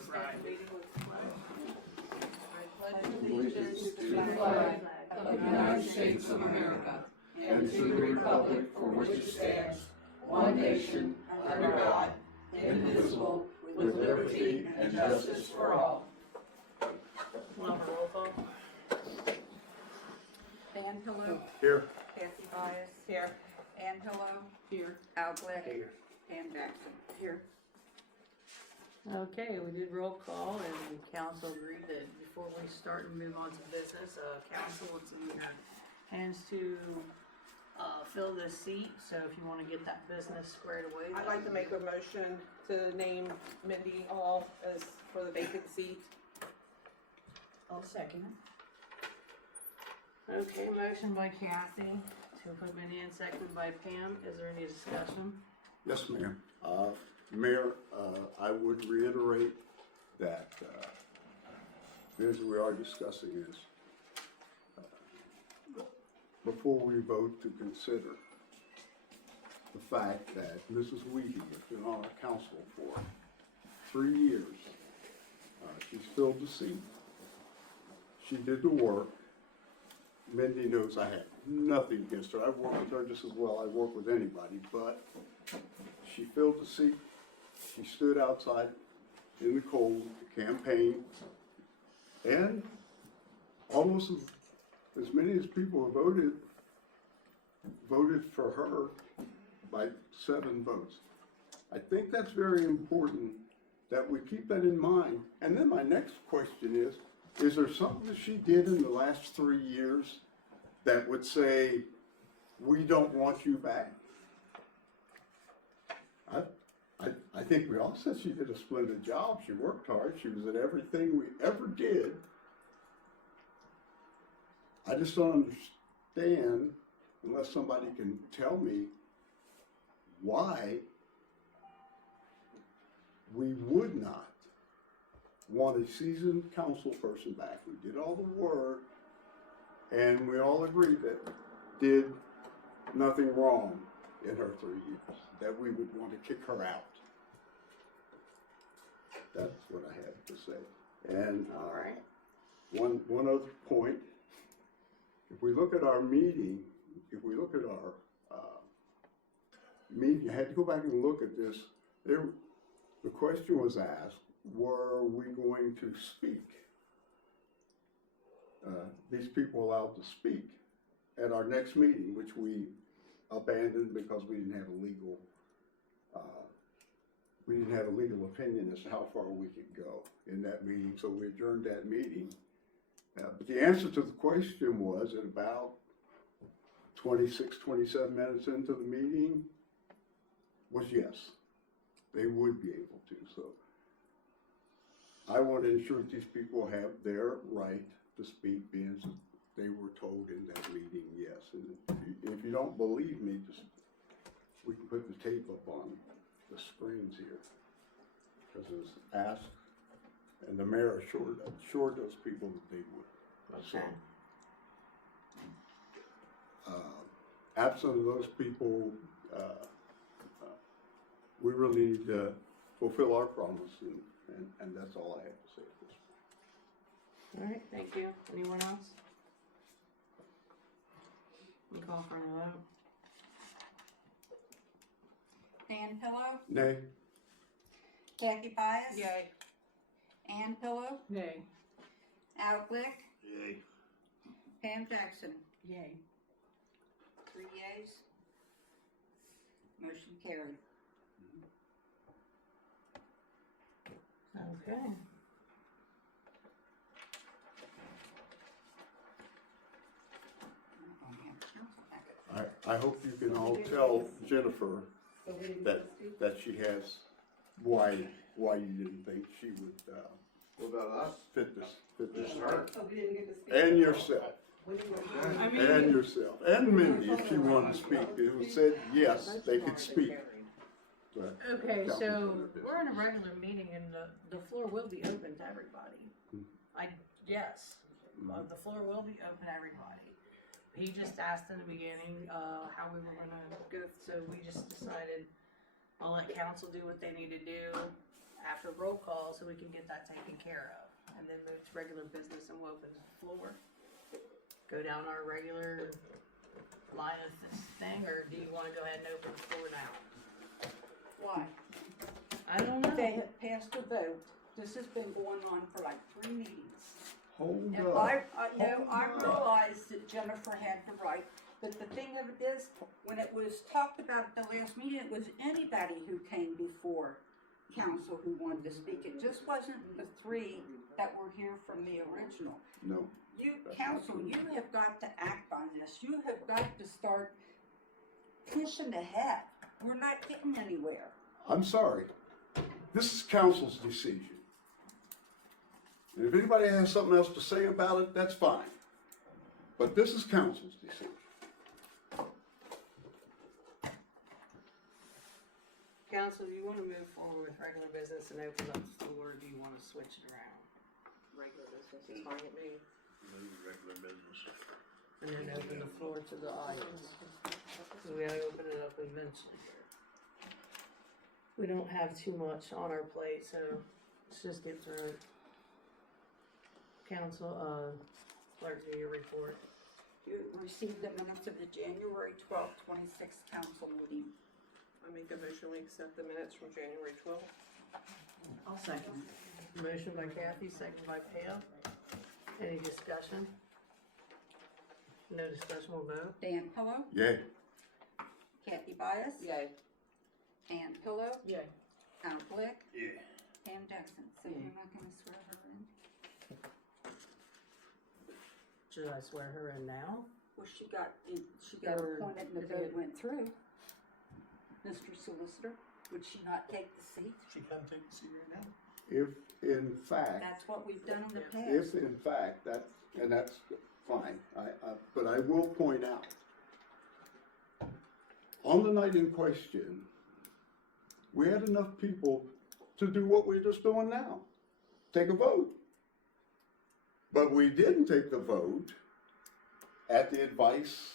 Stand leading with the flag. I pledge allegiance to the flag of the United States of America and to the republic for which it stands, one nation, under God, indivisible, with liberty and justice for all. We'll have a roll call. Dan Pillow. Here. Nixon-Byess. Here. Ann Pillow. Here. Auel. Here. Pam Jackson. Here. Okay, we did roll call and council agreed that before we start and move on to business, council, it's in your hands to fill this seat. So if you want to get that business squared away. I'd like to make a motion to name Mindy Auel as for the vacant seat. I'll second it. Okay, motion by Kathy to put Mindy in, seconded by Pam. Is there any discussion? Yes, ma'am. Mayor, I would reiterate that, as we are discussing this, before we vote to consider the fact that Mrs. Weedy has been on our council for 3 years. She's filled the seat. She did the work. Mindy knows I have nothing against her. I've worked with her just as well I work with anybody, but she filled the seat. She stood outside in the cold, campaign, and almost as many as people have voted for her by 7 votes. I think that's very important that we keep that in mind. And then my next question is there something that she did in the last 3 years that would say, we don't want you back? I think we all said she did a splendid job. She worked hard. She was at everything we ever did. I just don't understand, unless somebody can tell me, why we would not want a seasoned council person back. We did all the work, and we all agreed that did nothing wrong in her 3 years, that we would want to kick her out. That's what I have to say. And All right. one other point, if we look at our meeting, meeting, I had to go back and look at this. The question was asked, were we going to speak? These people allowed to speak at our next meeting, which we abandoned because we didn't have a legal opinion as to how far we could go in that meeting, so we adjourned that meeting. But the answer to the question was, at about 26, 27 minutes into the meeting, was yes, they would be able to. So I want to ensure that these people have their right to speak, being they were told in that meeting yes. And if you don't believe me, we can put the tape up on the screens here, because it was asked, and the mayor assured those people that they would. Okay. So, absent of those people, we really need to fulfill our promise, and that's all I have to say at this point. All right, thank you. Anyone else? We call for a vote. Dan Pillow. Nay? Nixon-Byess. Yay. Ann Pillow. Yay. Glick. Yay. Pam Jackson. Yay. 3 yeas. Motion carried. Okay. I hope you can all tell Jennifer that she has why you didn't think she would What about us? fit this. Just her. And yourself. I mean, And yourself. And Mindy, if she wanted to speak. It was said, yes, they could speak. But okay, so we're in a regular meeting and the floor will be open to everybody. Yes, the floor will be open to everybody. He just asked in the beginning, how we were gonna go, so we just decided I'll let council do what they need to do. After after roll call so we can get that taken care of. And then move to regular business and we'll open the floor. Go down our regular line of this thing, or do you wanna go ahead and open the floor now? Why? I don't know. They have passed a vote. This has been going on for like 3 meetings. Hold And up. I Hold up. realized that Jennifer had the right, but the thing of it is, when it was talked about at the last meeting, it was anybody who came before council who wanted to speak. It just wasn't the 3 that were here from the original. No, You, That's council, not true. you have got to act on this. You have got to start pushing ahead. We're not getting anywhere. I'm sorry. This is council's decision. And if anybody has something else to say about it, that's fine. But this is council's decision. Council, do you wanna move forward with regular business and open up the floor, or do you wanna switch it around? Regular business is fine with me. Regular business. And then open the floor to the audience. So we gotta open it up eventually here. We don't have too much on our plate, so let's just get through it. Council, clerk, do your report. You received the minutes of the January 12th, 26th council meeting. I make a motion, we accept the minutes from January 12th. I'll second. Motion by Kathy, second by Pam. Any discussion? No discussion, we'll vote. Dan Pillow, Yay. Kathy Byess, Yay. Ann Pillow, Yay. Al Glick, Yeah. Pam Jackson. So you're not gonna swear her in? Should I swear her in now? Well, she got Or appointed and the if vote it- went through. Mr. Solicitor, would she not take the seat? She come take the seat right now. If in fact, That's what we've done in the if past. in fact, that's fine, but I will point out, on the night in question, we had enough people to do what we're just doing now, take a vote. But we didn't take the vote at the advice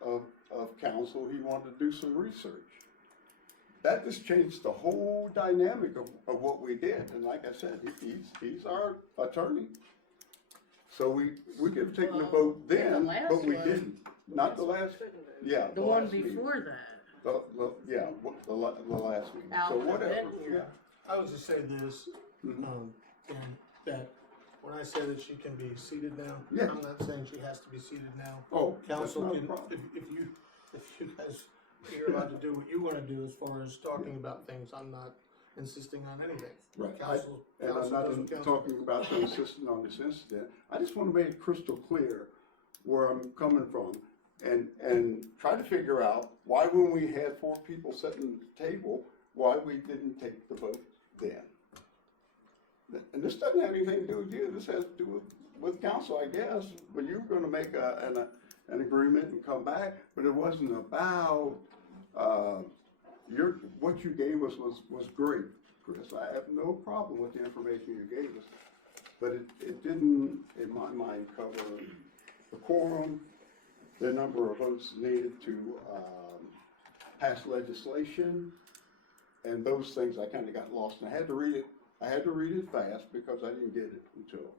of council. He wanted to do some research. That just changed the whole dynamic of what we did, and like I said, he's our attorney. So we could have taken the vote the then, last but we one- didn't. Not the last, Couldn't vote. yeah. The one last meeting. before that. Yeah, the last meeting, Al so could have whatever, been here. yeah. I would just say this, Mhm. and that when I say that she can be seated now, Yeah. I'm not saying she has to be seated now. Oh, that's Council not a can, problem. if you guys, you're allowed to do what you wanna do as far as talking about things, I'm not insisting on anything. Right, Council, and I'm council not does what council talking about the insisting on this incident. I just want to make it crystal clear where I'm coming from and try to figure out why when we had 4 people sitting at the table, why we didn't take the vote then. And this doesn't have anything to do with you, this has to do with council, I guess, but you were gonna make an agreement and come back, but it wasn't about, what you gave us was great, Chris. I have no problem with the information you gave us, but it didn't, in my mind, cover the quorum, the number of votes needed to, pass legislation, and those things I kinda got lost, and I had to read it fast because I didn't get it until,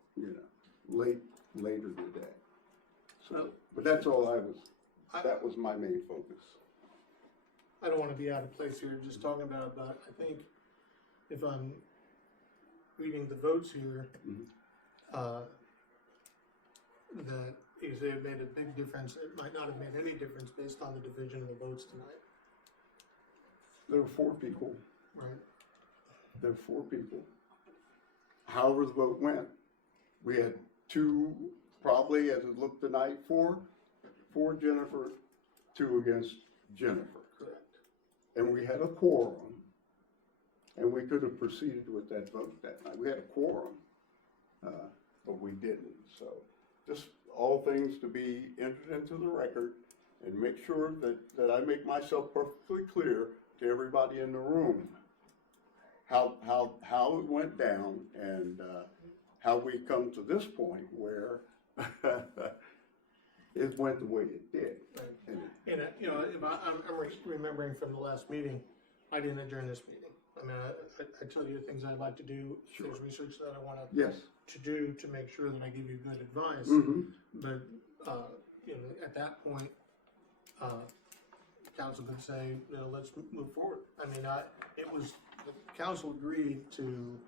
later today. So, but that's all that was my main focus. I don't wanna be out of place here, just talking about, I think if I'm reading the votes here, Mhm. that if it made a big difference, it might not have made any difference based on the division of the votes tonight, There were 4 people. right? There were 4 people. However the vote went, we had 2, probably as it looked tonight, 4 for Jennifer, 2 against Jennifer. Correct. And we had a quorum, and we could have proceeded with that vote that night. We had a quorum, but we didn't. So just all things to be entered into the record and make sure that I make myself perfectly clear to everybody in the room how it went down and how we come to this point where it went the way it did. And And, if I'm remembering from the last meeting, I didn't adjourn this meeting. I mean, I tell you the things I'd like to do, Sure. there's research that I wanna Yes. to do to make sure that I give you good advice. Mm-hmm. But, you know, at that point, council could say, you know, let's move forward. I mean, the council agreed to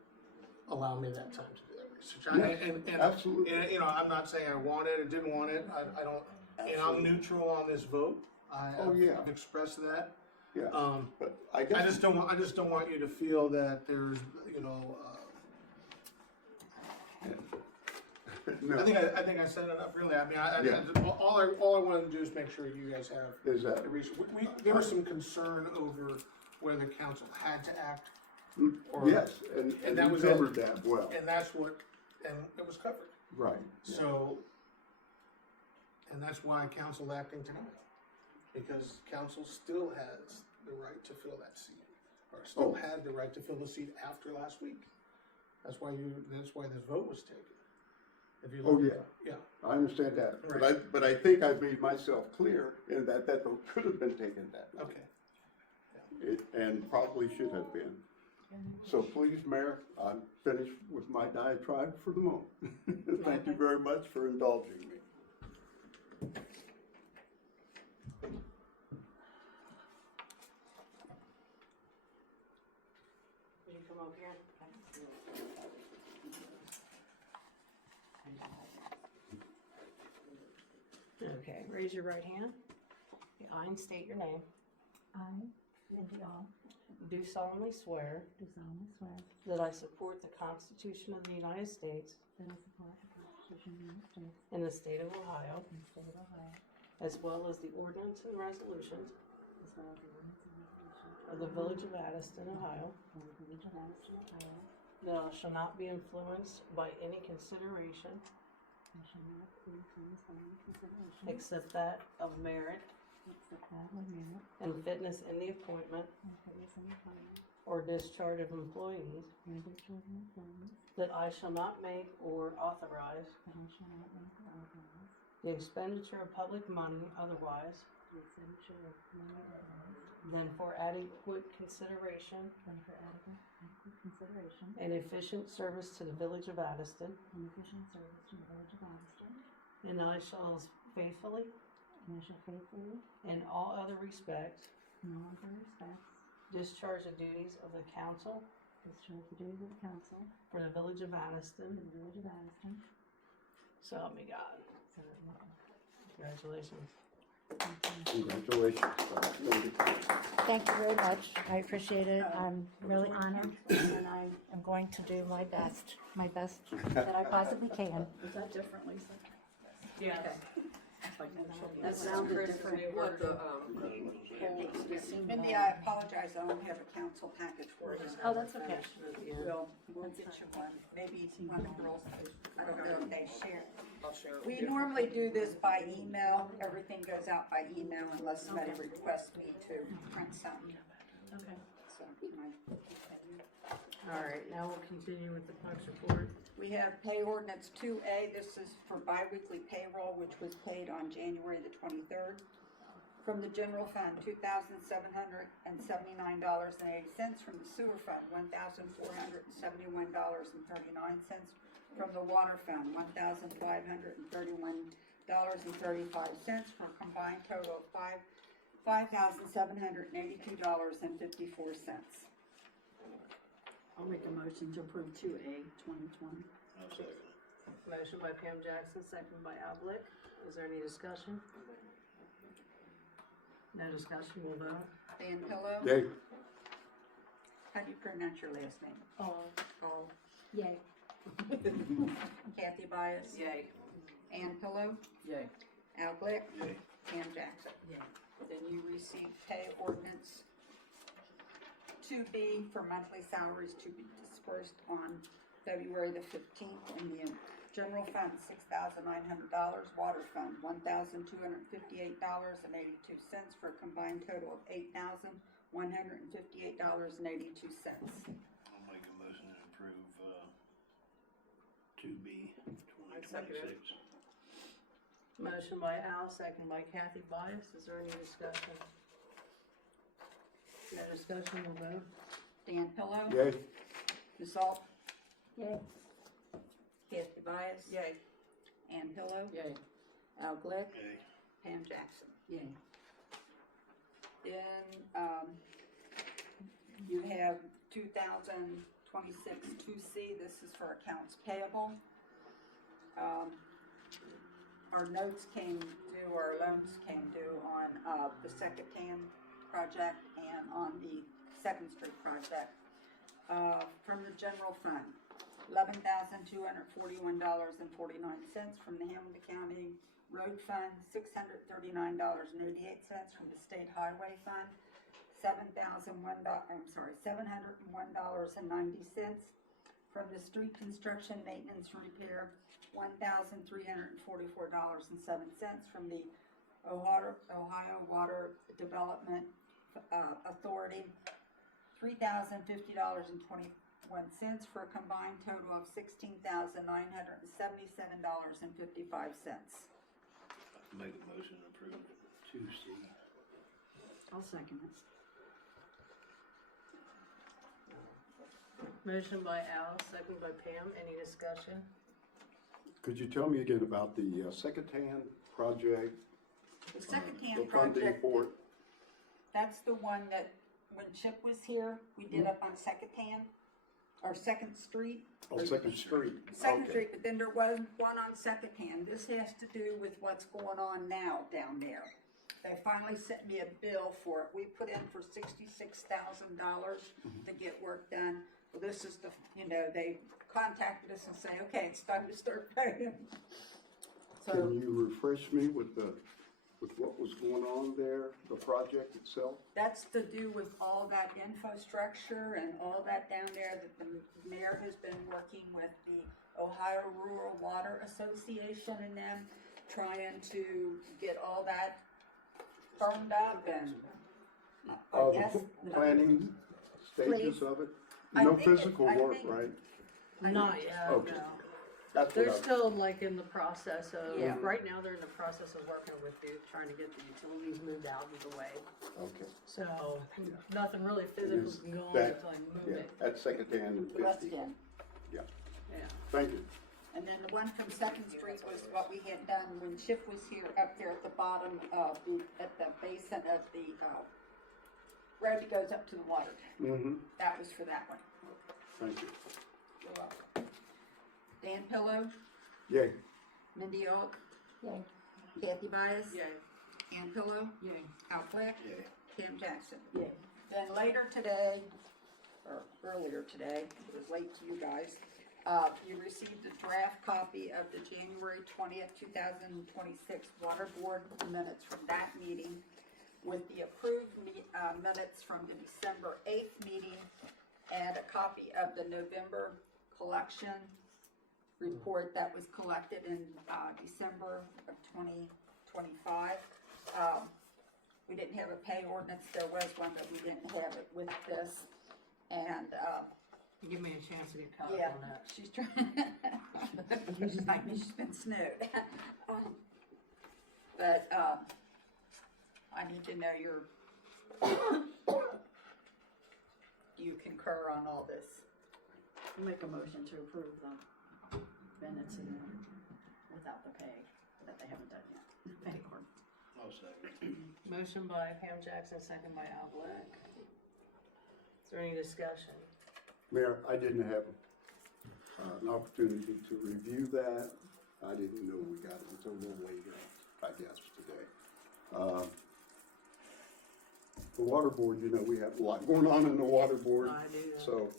allow me that time to do that research. And Absolutely. and, you know, I'm not saying I want it or didn't want it, I don't, and I'm Absolutely. neutral on this vote. I've expressed that. Yeah. But I I guess. just don't want you to feel that there's, you know, No. I think I said enough, really. I mean, Yeah. all I wanted to do is make sure you guys have Is that? the research. There was some concern over whether council had to act, or Yes, and that you was covered that well. and it was covered. Right. Yeah. So, and that's why council acting tonight, because council still has the right to fill that seat, or still had the right to fill the seat after last week. That's why this vote was taken. If you look at Yeah. I understand that, but I think I made myself clear in that vote could have been taken that way. Okay. And probably should have been. So please, Mayor, I'm finished with my diatribe for the moment. Thank you very much for indulging me. Will you come over here? Okay, raise your right hand. I and state your name. I, Mindy Auel, Do solemnly swear do solemnly swear that I support the Constitution of the United States that I support the Constitution of the United States and the state of Ohio, and the state of Ohio, as well as the ordinance and resolutions as well as the ordinance and resolutions of the village of Addyston, Ohio, of the village of Addyston, Ohio, that I shall not be influenced by any consideration and shall not be influenced by any consideration except that of merit except that of merit and fitness in the appointment and fitness and employment or discharge of employees, and discharge of employees, that I shall not make or authorize that I shall not make or authorize the expenditure of public money otherwise the expenditure of money otherwise than for adequate consideration than for adequate consideration and efficient service to the village of Addyston, and efficient service to the village of Addyston, and I shall faithfully, and I shall faithfully, in all other respects, in all other respects, discharge the duties of the council discharge the duties of the council for the village of for Addyston. the village of Addyston. So help me God. So, Congratulations. Congratulations. Mindy. thank you very much. I appreciate it. I'm really honored, and I am going to do my best that I possibly can. Is that different, Lisa? Yes. That sounded different. What the, Mindy, I apologize, I don't have a council package for you. Oh, that's okay. We'll get you one, maybe one of the girls, I don't know if they share. I'll share it with We you. normally do this by email, everything goes out by email unless somebody requests me to print something, Okay. so. All right, now we'll continue with the clerk's report. We have pay ordinance 2A, this is for biweekly payroll, which was paid on January the 23rd. From the general fund, $2,779.80. From the sewer fund, $1,471.39. From the water fund, $1,531.35, for a combined total of $5,782.54. I'll make a motion to approve 2A 2020. I'll second it. Motion by Pam Jackson, second by Al Glick. Is there any discussion? No discussion, we'll vote. Dan Pillow? Yay. How do you pronounce your last name? All. Oh. Yay. Kathy Byess? Yay. Ann Pillow? Yay. Al Glick? Yay. Pam Jackson? Yay. Then you received pay ordinance 2B for monthly salaries to be dispersed on February the 15th in the general fund, $6,900, water fund, $1,258.82, for a combined total of $8,158.82. I'll make a motion to approve, 2B, second it. 2026. Motion by Al, second by Kathy Byess. Is there any discussion? No discussion, we'll vote. Dan Pillow. Yay. Ms. Ault. Yay. Kathy Byas. Yay. Ann Pillow. Yay. Al Glick. Yay. Pam Jackson. Yay. Then, you have 2026 2C, this is for accounts payable. Our notes came due, our loans came due on, the Second Hand project and on the Second Street project. From the general fund, $11,241.49 from the Hamilton County Road Fund, $639.88 from the State Highway Fund, $701.90 from the Street Construction Maintenance Repair, $1,344.07 from the Ohio Water Development Authority, $3,050.21 for a combined total of $16,977.55. Make a motion to approve 2C. I'll second it. Motion by Al, second by Pam. Any discussion? Could you tell me again about the second-hand project? The second-hand The funding project, for it? that's the one that, when Chip was here, we did up on Second Hand, or Second Street. Oh, Second Street. Second Okay. Street, but then there was one on Second Hand. This has to do with what's going on now down there. They finally sent me a bill for it. We put in for $66,000 to get work done. Well, this is the, they contacted us and say, okay, it's time to start paying. So, Can you refresh me with what was going on there, the project itself? that's to do with all that infrastructure and all that down there that the mayor has been working with the Ohio Rural Water Association and them, trying to get all that firmed up and I guess. The planning stages of it? I No think it- physical I work, think- right? Not yet, Okay. no. That's They're what I, still like in the process of, Yeah. right now they're in the process of working with you, trying to get the utilities moved out of the way. okay. So, nothing really physical Is can go on that- until I move Yeah, it. that's second-hand and The rest 50. again. Yeah. Thank you. And then the one from Second Street was what we had done when Chip was here, up there at the bottom of at the basin of the, road that goes up to the water. Mm-hmm, That was for that one. thank you. Dan Pillow, Yay. Mindy Oak, Yay. Kathy Byas, Yay. Ann Pillow, Yay. Al Glick, Yay. Pam Jackson. Yay. Then later today, or earlier today, it was late to you guys, you received a draft copy of the January 20th, 2026 Water Board minutes from that meeting with the approved minutes from the December 8th meeting and a copy of the November collection report that was collected in December of 2025. We didn't have a pay ordinance, there was one, but we didn't have it with this. And, Give me a chance to get caught up yeah, on that. she's trying, she's been snowed. But, I need to know you concur on all this. I'll make a motion to approve the minutes in without the pay that they haven't done yet. Pay or I'll second. Motion by Pam Jackson, second by Al Black. Is there any discussion? Mayor, I didn't have an opportunity to review that. I didn't know we got it until a little later, I guess, today. The water board, we have a lot going on in the water board. I do. So,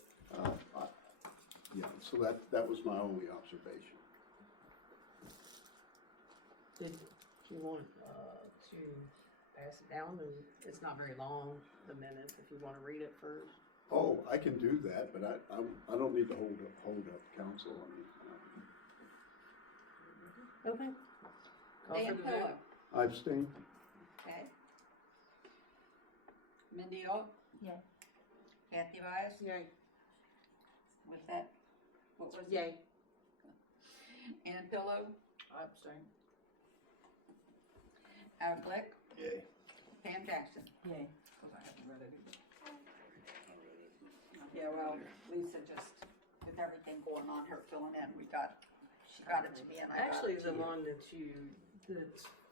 so that was my only observation. Did you want to pass it down? And it's not very long, the minutes, if you want to read it first. Oh, I can do that, but I don't need to hold up council on it. Okay. Call for Dan the Pillow, vote. I abstain. okay. Mindy Oak, Yay. Kathy Byas, Yay. with that, what was it? Yay. Ann Pillow, I abstain. Al Glick, Yay. Pam Jackson. yay. Because I haven't read it either. Yeah, well, Lisa just, with everything going on, her filling in, she got it to me and I got Actually, it to the you. one that's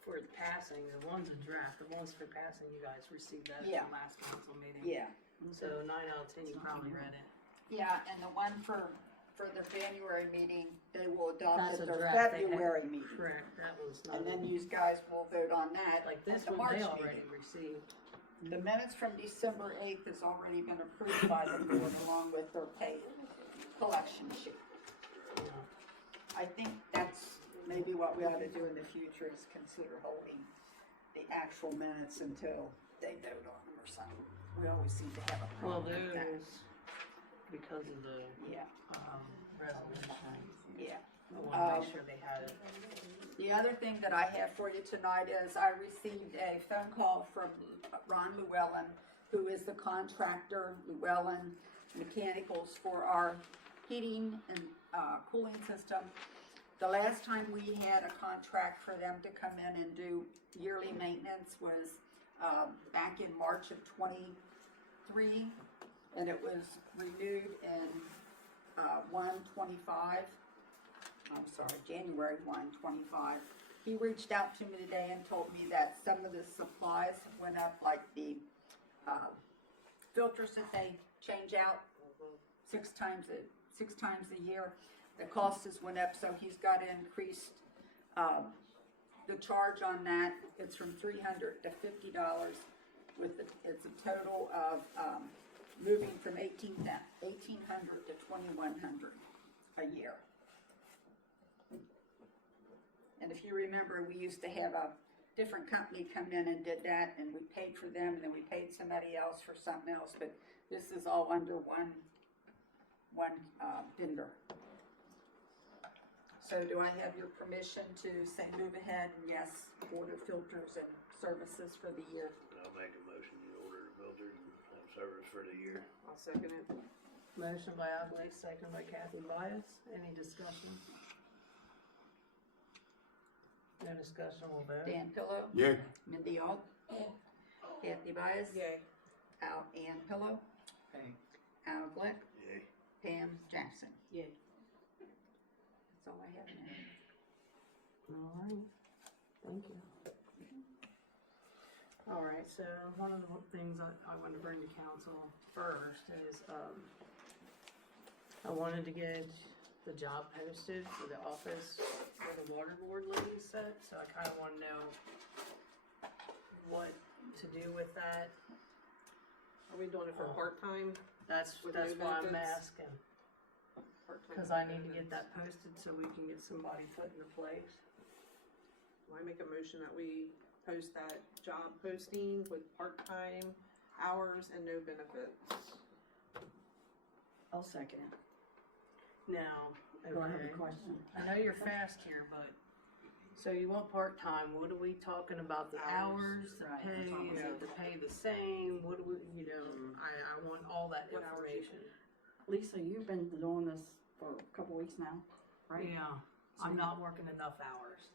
for the passing, the one's a draft, the ones for passing, you guys received that at Yeah. the last council meeting. Yeah, So 9 out of 10, you probably read it. yeah, and the one for the January meeting, they will adopt That's at a their draft. They had- February meeting. Correct, that was not. And then you guys will vote on that Like at this the one, March they already meeting. received. The minutes from December 8th has already been approved by the board along with their pay collection sheet. Yeah. I think that's maybe what we ought to do in the future is consider holding the actual minutes until they vote on them or something. We always seem to have a Well, problem with that. those, because of the, Yeah, resolution, yeah. I wanna make sure they had it. The other thing that I have for you tonight is I received a phone call from Ron Llewellyn, who is the contractor, Llewellyn Mechanicals, for our heating and cooling system. The last time we had a contract for them to come in and do yearly maintenance was back in March of '23, and it was renewed in 1/25. I'm sorry, January 1/25. He reached out to me today and told me that some of the supplies went up, like the filters that they change out six times a year. The cost has went up, so he's got to increase the charge on that. It's from $300 to $50 it's a total of moving from $1,800 to $2,100 a year. And if you remember, we used to have a different company come in and did that, and we paid for them, and then we paid somebody else for something else, but this is all under one vendor. So do I have your permission to say move ahead and yes, order filters and services for the year? I'll make a motion to order the filters and have service for the year. I'll second it. Motion by Auel, second by Byess. Any discussion? No discussion, we'll vote. Dan Pillow? Yeah. Mindy Auel? Byess? Yay. Al Ann Pillow? Al Glick? Yay. Pam Jackson? Yay. That's all I have now. All right, thank you. All right, so one of the things I want to bring to council first is, I wanted to get the job posted for the office where the water board lady set, so I kinda wanna know what to do with that. Are we doing it for part-time? That's With why no I'm benefits? asking, Part-time cause I need to benefits. get that posted so we can get somebody put into place. I make a motion that we post that job posting with part-time hours and no benefits. I'll second it. Now, Do I have okay. a question? I know you're fast here, but, so you want part-time, what are we talking about, the Hours, hours, the right, pay, that's all is I'm it the pay the same, what do we, I want all that What hours you information. Lisa, you've been doing this for a couple weeks now, right? Yeah, I'm not working enough hours,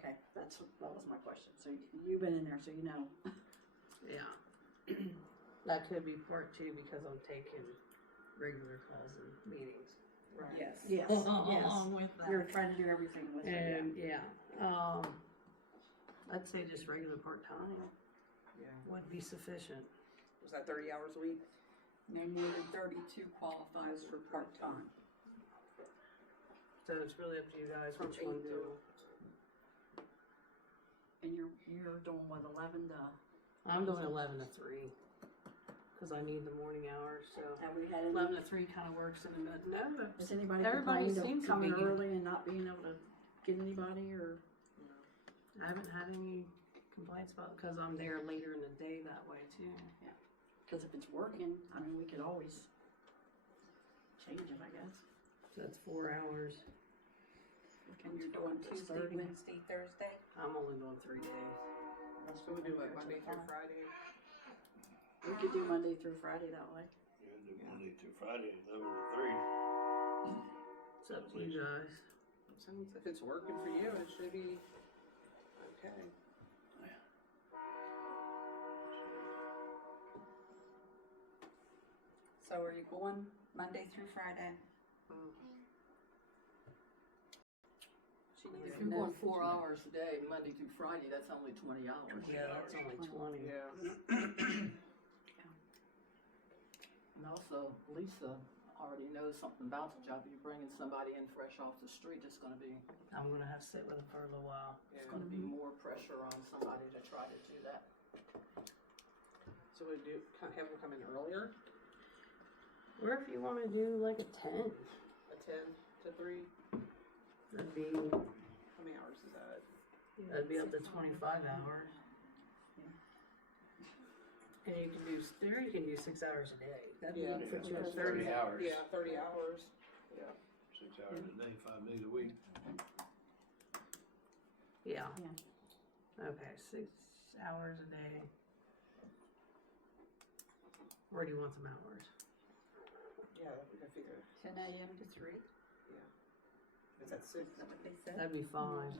Okay, that was my question. So you've been in there, so you know. yeah. That could be part two, because I'm taking regular calls and meetings. Yes. Yes, Along with that. You're trying to do everything with it. And, yeah, I'd say just regular part-time Yeah. would be sufficient. Was that 30 hours a week? No more than 32 qualifies for part-time. So it's really up to you guys From which one 8 to. to- And you're doing what, 11 to? I'm doing 11 to 3, cause I need the morning hours, so Have we had 11 to 3 kinda works in the mid, no, Has anybody everybody complained seems of to coming be- early and not being able to get anybody, or? I haven't had any complaints about, cause I'm there later in the day that way too. Because if it's working, I mean, we could always change it, I guess. So that's 4 hours, And you're doing Tuesday, 30. Wednesday, Thursday? I'm only doing 3 days. So we do like Monday through Friday? We could do Monday through Friday that way. You can do Monday through Friday, 11 to 3. It's up to you guys. Sounds, if it's working for you, it should be okay. So So are you going Monday through Friday? She needs If to you're know. going 4 hours a day, Monday through Friday, that's only 20 hours. Yeah, that's only 20. Yeah. And also, Lisa already knows something about the job. You're bringing somebody in fresh off the street, it's gonna be, I'm gonna have to sit with him for a little while. it's gonna be more pressure on somebody to try to do that. So we do, have them come in earlier, Or if you wanna do like a 10, a 10 to 3, that'd be, how many hours is that? that'd be up to 25 hours. And you can do, there you can do 6 hours a day. That'd Yeah. be Yeah, for 30 hours. Yeah, 30 hours, yeah. 6 hours a day, 5 days a week. Yeah. Okay, 6 hours a day. Where do you want some hours? Yeah, we can figure, 10 a.m. to 3. is that 6? Is that what they said? That'd be fine.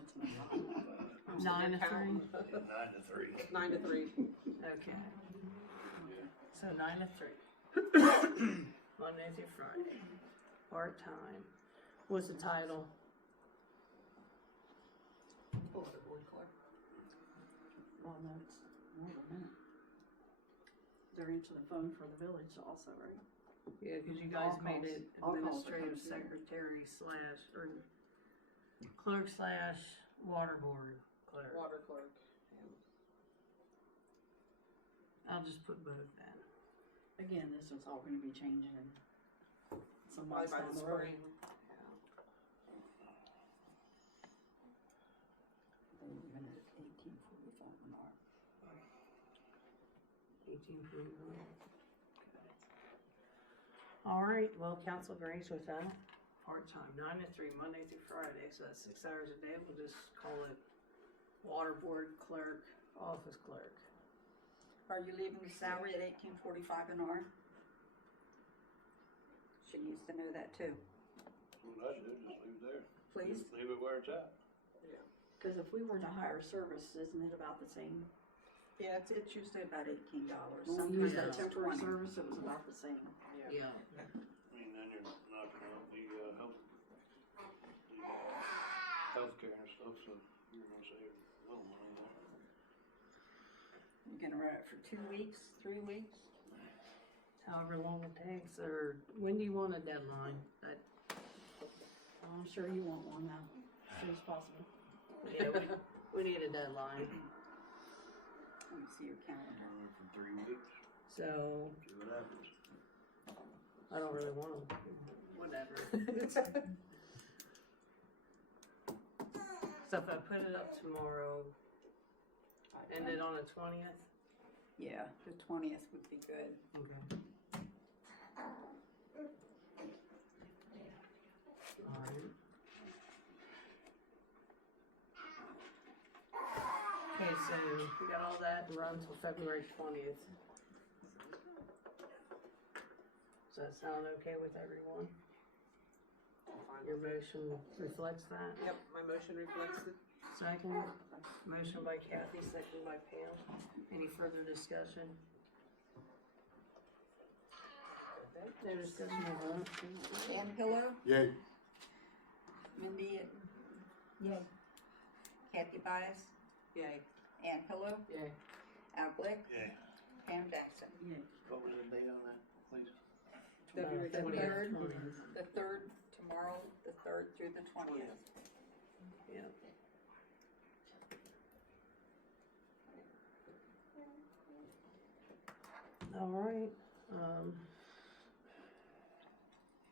That's not 9 to 3? 9 to 3. 9 to 3. Okay. So 9 to 3. Monday through Friday. Part-time. What's the title? Board clerk. Well, no, it's more than that. They're answering the phone for the village also, right? Yeah, cause you guys All made calls. it All calls are administrative coming through. secretary slash, or clerk slash water board clerk. Water clerk. I'll just put both then. Again, this is all gonna be changing in some Probably months by down the the road. spring. They're looking at 18.45 an hour. 18.9. All right, well, council agrees with that. Part-time, 9 to 3, Monday through Friday, so that's 6 hours a day. We'll just call it water board clerk, office clerk. Are you leaving the salary at $18.45 an hour? She needs to know that too. What I do, just leave it there. Please? Leave it where it's at. Cause if we were to hire service, isn't it about the same? Yeah, it's usually about $18. When we used Yeah. that temporary 20. service, it was about the same. Yeah. I mean, then you're knocking out the, healthcare and stuff, so you're gonna save a little money there. You're gonna run it for 2 weeks, 3 weeks? However long it takes, or when do you want a deadline? That, I'm sure you want one now, as soon as possible. yeah, we need a deadline. Let me see your calendar. Run it for 3 weeks, So, see what happens. I don't really want to, whatever. So if I put it up tomorrow, end it on the 20th? Yeah, the 20th would be good. Okay. Alright. Okay, so we got all that to run till February 20th. Does that sound okay with everyone? Fine. Your motion reflects that? Yep, my motion reflects it. Second, motion by Kathy, second by Pam. Any further discussion? No discussion, we'll vote. Pam Pillow, Yay. Mindy, yay. Kathy Byess, Yay. Ann Pillow, Yay. Al Glick, Yeah. Pam Jackson. What was the date on that, please? February the 20th. 3rd, 20th. the 3rd, tomorrow, the 3rd through the 20th. Yeah. All right, I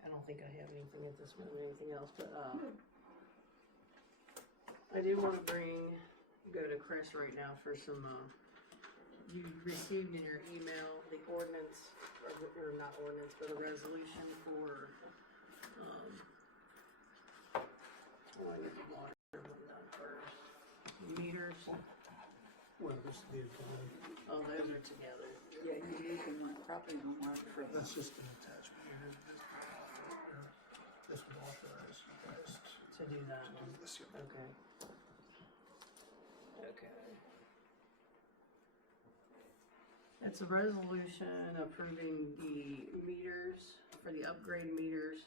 don't think I have anything at this moment, anything else, but, I do wanna go to Chris right now for some, you received in your email the ordinance, or not ordinance, but a resolution for, oh, I need the water one done first. Meters, Well, this needed to be, oh, those are together. Yeah, you need to probably want for that's just an attachment here. This would authorize you guys To do that to one, do this. Yeah. okay. Okay. It's a resolution approving the meters, for the upgrade meters,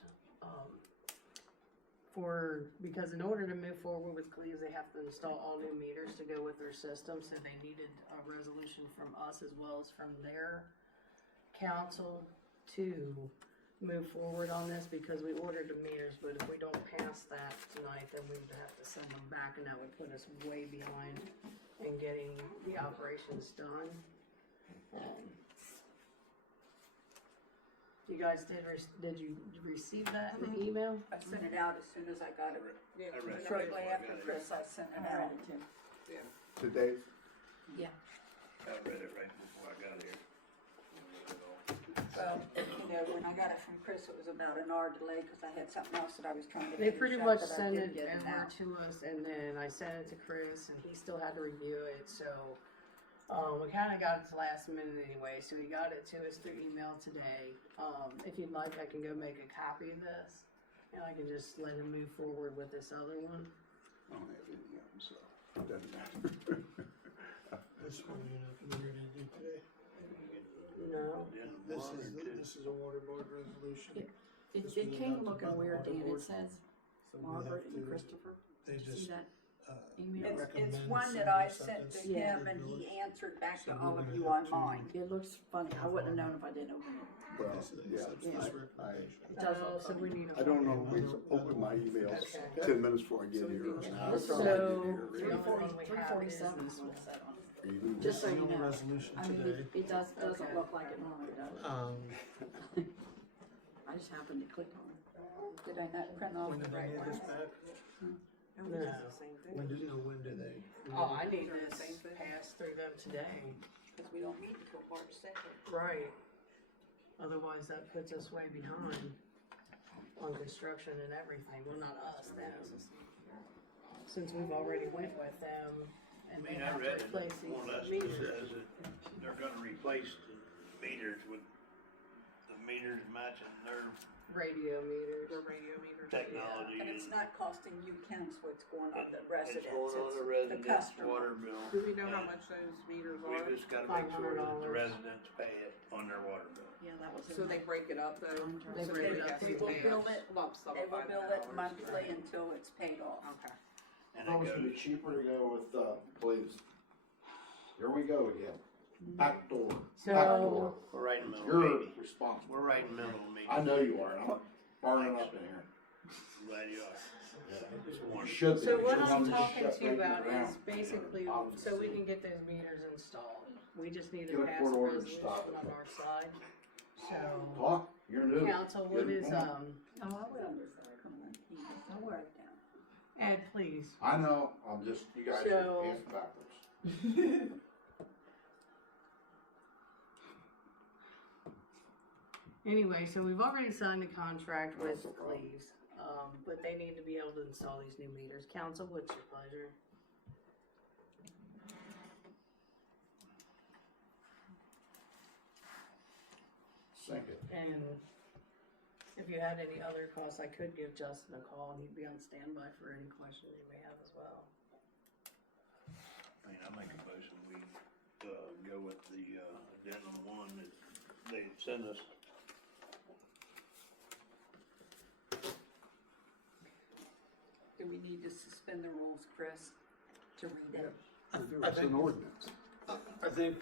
because in order to move forward with Cleves, they have to install all new meters to go with their system, so they needed a resolution from us as well as from their council to move forward on this, because we ordered the meters, but if we don't pass that tonight, then we would have to send them back, and that would put us way behind in getting the operations done. You guys did you receive that in the email? I sent it out as soon as I got it. Yeah. I read it. Shortly after Chris, I sent it I out. read it too. Today, I read it right before I got here. Well, you know, when I got it from Chris, it was about an hour delay because I had something else that I was trying to. They finish pretty up, much but I sent did it get over out. to us, and then I sent it to Chris, and he still had to review it, so, we kinda got it to last minute anyway, so he got it to us through email today. If you'd like, I can go make a copy of this, and I can just let him move forward with this other one. I don't have any of them, so it doesn't matter. This one you're not gonna hear anything today. No, This is a water board resolution. It came looking weird, Dan, it says So we Margret have and to- Christopher. They Did you see just, that uh, email? It's recommend one that sending I sent to something Yeah. him and he answered back So to we're all of gonna you have on to- mine. It looks funny, I wouldn't have known if I didn't open it. Well, This is- yeah, this yeah. recommendation. It does look so we funny. need a. I don't know, Okay. we open my emails Okay. 10 minutes before I get here. an hour before I get So, here. the only one we have is 347 this is what one. it said on it. Even Just so This you is the know. resolution I mean, today. it doesn't Okay. look like it normally does. I just happened to click on it. Did I not print off When the did they right need one? this back? And this is the same thing. When did they? Oh, I need They're the this same thing? passed through them today. Because we don't meet until March 2nd. Right. Otherwise, that puts us way behind on construction and everything. Well, not us, them. Since we've already went with them I and mean, they I have read to it, replace more or less, these it meters. says that they're gonna replace the meters with the meters matching their Radio meters. The radio meters. technology. And it's not costing you counts what's going on the residents, It's going on the it's the residents' customer. water bill. Do we know how much those meters We are? just gotta make sure that the $500. residents pay it on their water bill. Yeah, that was. So they break it up though? They So break it nobody up. has They to will pay bill a it- lump sum They of will bill it $500. monthly until it's paid off. Okay. And It's it gonna be goes, cheaper to go with, please. Here we go again. Back door. So- Back door. we're right in the middle, You're maybe. responsible. We're right in the middle, maybe. I know you are, and I'm burning up in here. Glad you are. Just You one. should be. So You what should I'm have to talking shut to you right about down. is basically, Obviously. so we can get those meters installed. We just need Get to a pass court a order to resolution stop it. on our side. So, Talk, you're gonna do it. council, what is, Oh, I will. I'll work it down. Ed, please. I know, I'm just, you guys So- are hands backwards. Anyway, so we've already signed a contract with That's no problem. Cleves, but they need to be able to install these new meters. Council, what's your pleasure? Sink it. And if you had any other costs, I could give Justin a call and he'd be on standby for any questions you may have as well. I mean, I make a motion, we, go with the, addendum one that they sent us. Do we need to suspend the rules, Chris, to read it? I It's an think, ordinance. I think,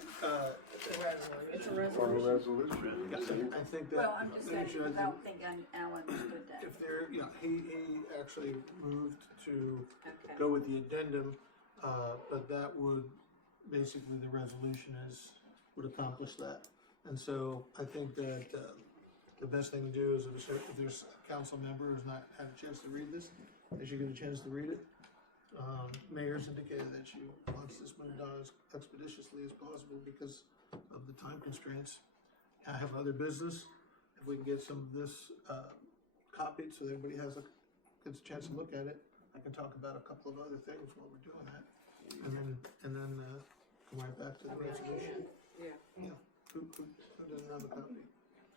It's a Or a resolution. resolution. I think that. Well, I'm just saying, maybe because should- I don't think Alan understood that. If there, you know, he actually moved to Okay. go with the addendum, but that would, basically the resolution would accomplish that. And so I think that, the best thing to do is if there's a council member who's not had a chance to read this, they should get a chance to read it. Mayor's indicated that she wants this moved on as expeditiously as possible because of the time constraints. I have other business. If we can get some of this, copied so everybody gets a chance to look at it, I can talk about a couple of other things while we're doing that. And then, come right back to the resolution. Yeah. Yeah. Who doesn't have a copy?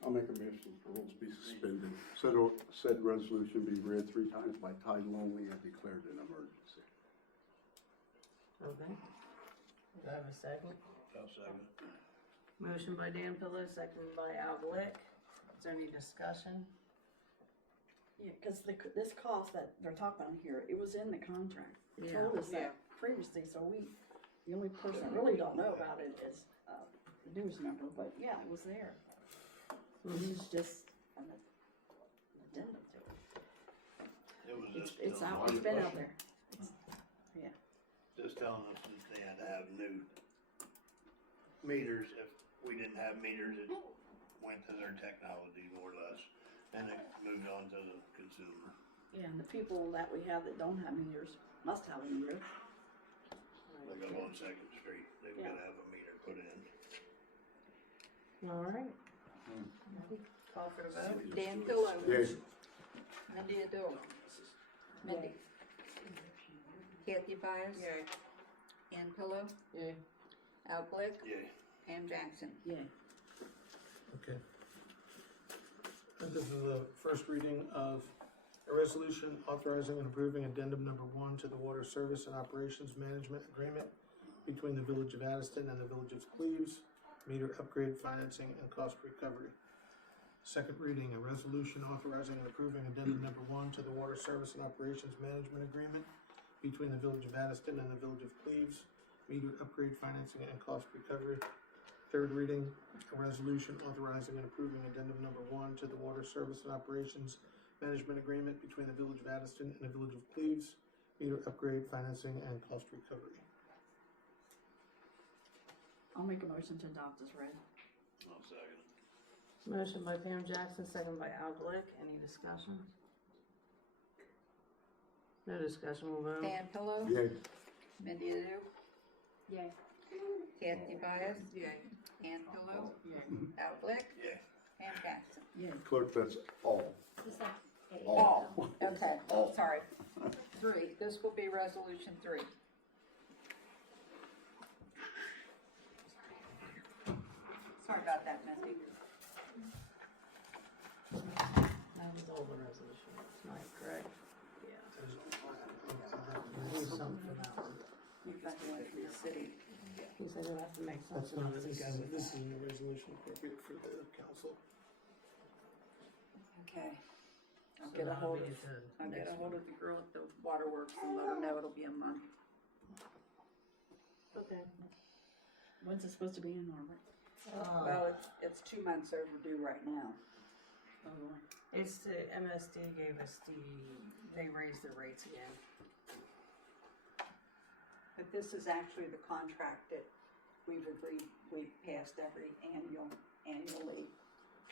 I'll make a motion for rules be suspended. Said resolution be read 3 times by title only and declared an emergency. Okay. Do I have a second? I'll second. Motion by Dan Pillow, second by Al Glick. Is there any discussion? Yeah, cause this cost that they're talking about here, it was in the contract. They Yeah. told us that previously, so the only person that really don't know about it is, the news number, but yeah, it was there. It was just an addendum to it. It was just. It's out, it's been out there. Just telling us that they had to have new meters. If we didn't have meters, it went to their technology more or less, and it moved on to the consumer. Yeah, and the people that we have that don't have meters must have a meter. Like up on Second Street, they've Yeah. gotta have a meter put in. All right. Call for the vote. Dan Pillow. Yes. Mindy Auel. Mindy. Kathy Byess. Yay. Ann Pillow. Yeah. Al Glick. Yay. Pam Jackson. Yeah. Okay. And this is the first reading of a resolution authorizing and approving addendum number 1 to the Water Service and Operations Management Agreement between the Village of Addyston and the Village of Cleves, meter upgrade financing and cost recovery. Second reading, a resolution authorizing and approving addendum number 1 to the Water Service and Operations Management Agreement between the Village of Addyston and the Village of Cleves, meter upgrade financing and cost recovery. Third reading, a resolution authorizing and approving addendum number 1 to the Water Service and Operations Management Agreement between the Village of Addyston and the Village of Cleves, meter upgrade financing and cost recovery. I'll make a motion to adopt as read. I'll second. Motion by Pam Jackson, second by Al Glick. Any discussion? No discussion, we'll vote. Dan Pillow. Yes. Mindy Auel. Yay. Kathy Byess. Yay. Ann Pillow. Yay. Al Glick. Yay. Pam Jackson. Yay. Clerk, that's all. Is that a- All. Okay, sorry. 3, this will be resolution 3. Sorry about that, Mindy. That was all the resolution tonight, correct? Yeah. There's something for that one. You've got the one for the city. He said we'll have to make That's something not, of this this. is a resolution appropriate for the council. Okay. I'll get a hold of the girl at the waterworks and let her know it'll be a month. Okay. When's it supposed to be in, Margaret? Well, it's 2 months overdue right now. Oh, Lord. It's the MSD gave us they raised the rates again. But this is actually the contract that we've passed annually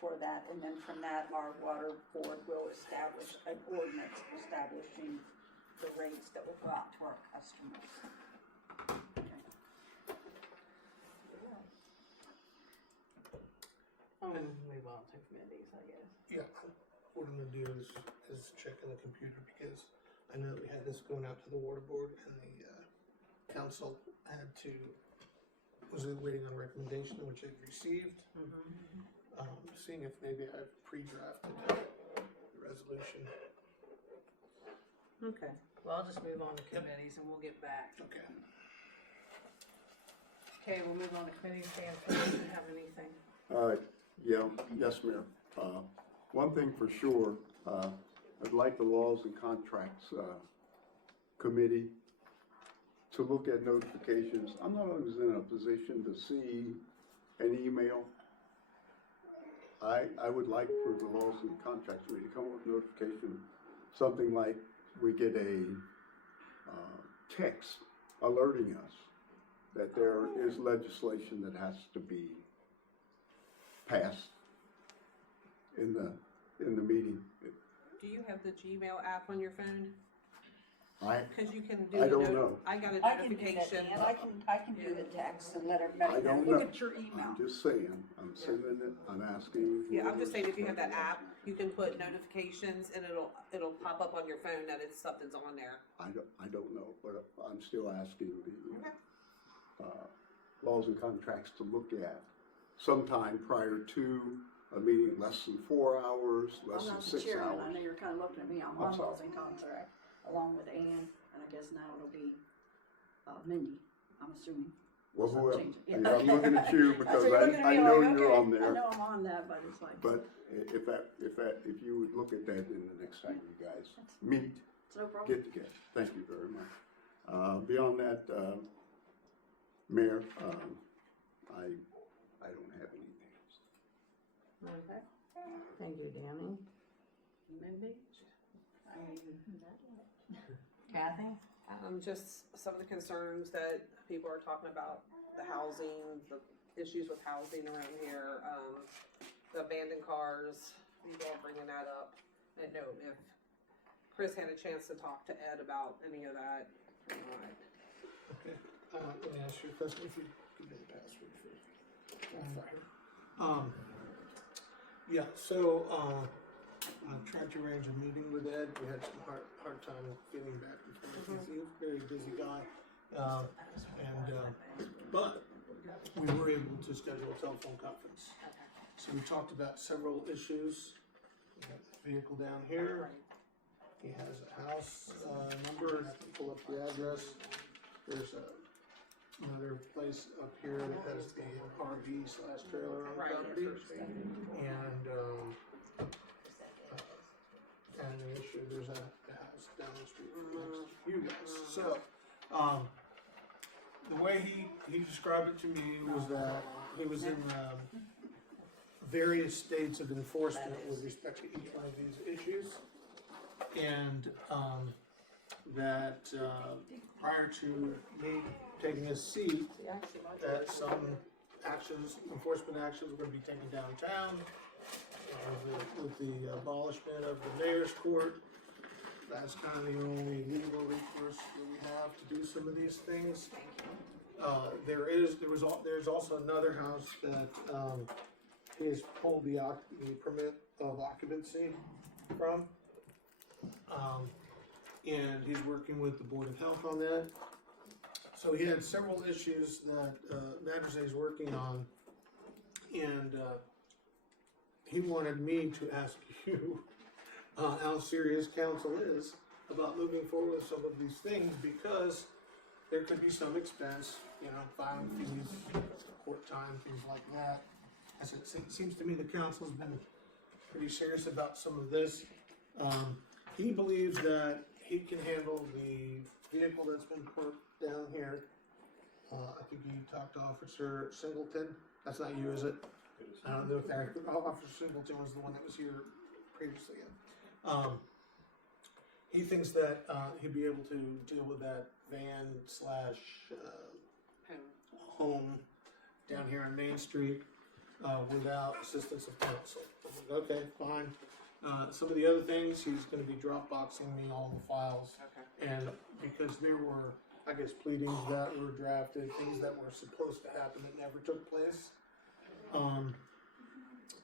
for that. And then from that, our water board will establish an ordinance establishing the rates that will go out to our customers. Move on to committees, I guess. Yeah, what I'm gonna do is check in the computer because I know that we had this going out to the water board and the council had to, was waiting on recommendation, which they've received. Seeing if maybe I've pre-drafted the resolution. Okay, well, I'll just move on to committees and we'll get back. Okay. Okay, we'll move on to committees. Dan, do you have anything? Yes, Mayor. One thing for sure, I'd like the Laws and Contracts Committee to look at notifications. I'm not always in a position to see an email. I would like for the Laws and Contracts Committee to come with notification, something like we get a text alerting us that there is legislation that has to be passed in the meeting. Do you have the Gmail app on your phone? I Cause you can do. I don't know. I got a I can do that, notification. Dan. I can do the text and let everybody I know. don't Look know. at your email. I'm just saying, I'm sending it, I'm asking. Yeah, I'm just saying if you have that app, you can put notifications and it'll pop up on your phone that it's something's on there. I don't know, but I'm still asking the Laws and Contracts to look at sometime prior to a meeting, less than 4 hours, less I'm than not the 6 chairman, I hours. know you're kinda looking at me, I'm I'm on sorry. laws and contract, along with Ann, and I guess now it'll be, Mindy, I'm assuming. Well, So whoever, change it. yeah, I'm looking at you because So you're looking at I me know like, you're okay, on I there. know I'm on that, but it's like, But if you would look at that in the next time you guys meet, it's no problem. get together. Thank you very much. Beyond that, Mayor, I don't have anything else. Okay. Thank you, Danny. Mindy? Kathy? Just some of the concerns that people are talking about, the housing, the issues with housing around here, the abandoned cars, people are bringing that up. I don't know if Chris had a chance to talk to Ed about any of that or not. Okay, let me ask you a question, if you give me the password for yeah, so, I tried to arrange a meeting with Ed, we had some hard time getting back and forth, he's a very busy guy. But we were able to schedule a telephone conference. So we talked about several issues. We got the vehicle down here. He has a house number, and I can pull up the address. There's another place up here that has the RV/trailer on property. And the issue, there's a house down the street from you guys. So, the way he described it to me was that he was in various states of enforcement with respect to each one of these issues. And that prior to me taking a seat, that some enforcement actions were going to be taken downtown with the abolishment of the mayor's court. That's kind of the only legal recourse that we have to do some of these things. There's also another house that he has pulled the permit of occupancy from. And he's working with the Board of Health on that. So he had several issues that Matters he's working on, and he wanted me to ask you how serious council is about moving forward with some of these things, because there could be some expense, filing fees, court time, things like that. As it seems to me the council's been pretty serious about some of this. He believes that he can handle the vehicle that's been put down here. I think you talked to Officer Singleton. That's not you, is it? I don't know if Officer Singleton was the one that was here previously. He thinks that he'd be able to deal with that van / home down here on Main Street without assistance of counsel. Okay, fine. Some of the other things, he's going to be Dropboxing me all the files. Okay. And because there were, I guess, pleadings that were drafted, things that were supposed to happen that never took place.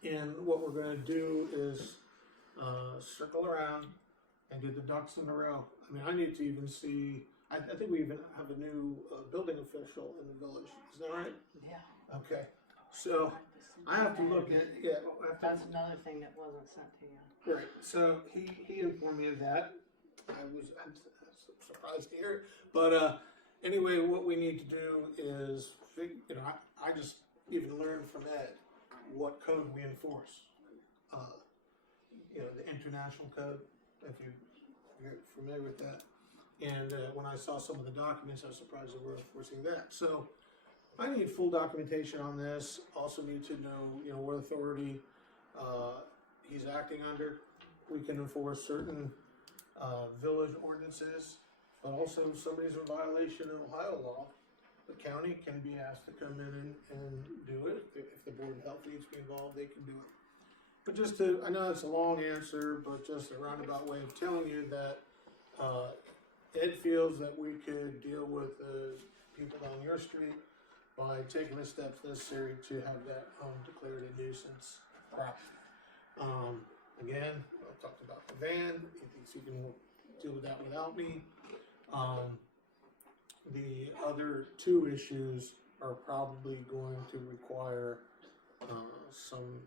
And what we're going to do is circle around and get the ducks in a row. I mean, I need to even see, I think we even have a new building official in the village. Is that right? Yeah. Okay. So I have to look at, That's another thing that wasn't sent to you. right. So he informed me of that. I'm surprised to hear it. But anyway, what we need to do is, I just even learned from Ed what code we enforce. The international code, if you're familiar with that. And when I saw some of the documents, I was surprised that we're enforcing that. So I need full documentation on this. Also need to know, what authority he's acting under. We can enforce certain village ordinances, but also if somebody's in violation of Ohio law, the county can be asked to come in and do it. If the Board of Health needs to be involved, they can do it. But I know it's a long answer, but just a roundabout way of telling you that Ed feels that we could deal with the people down your street by taking the steps necessary to have that home declared a nuisance property. Again, I talked about the van. He thinks he can deal with that without me. The other two issues are probably going to require some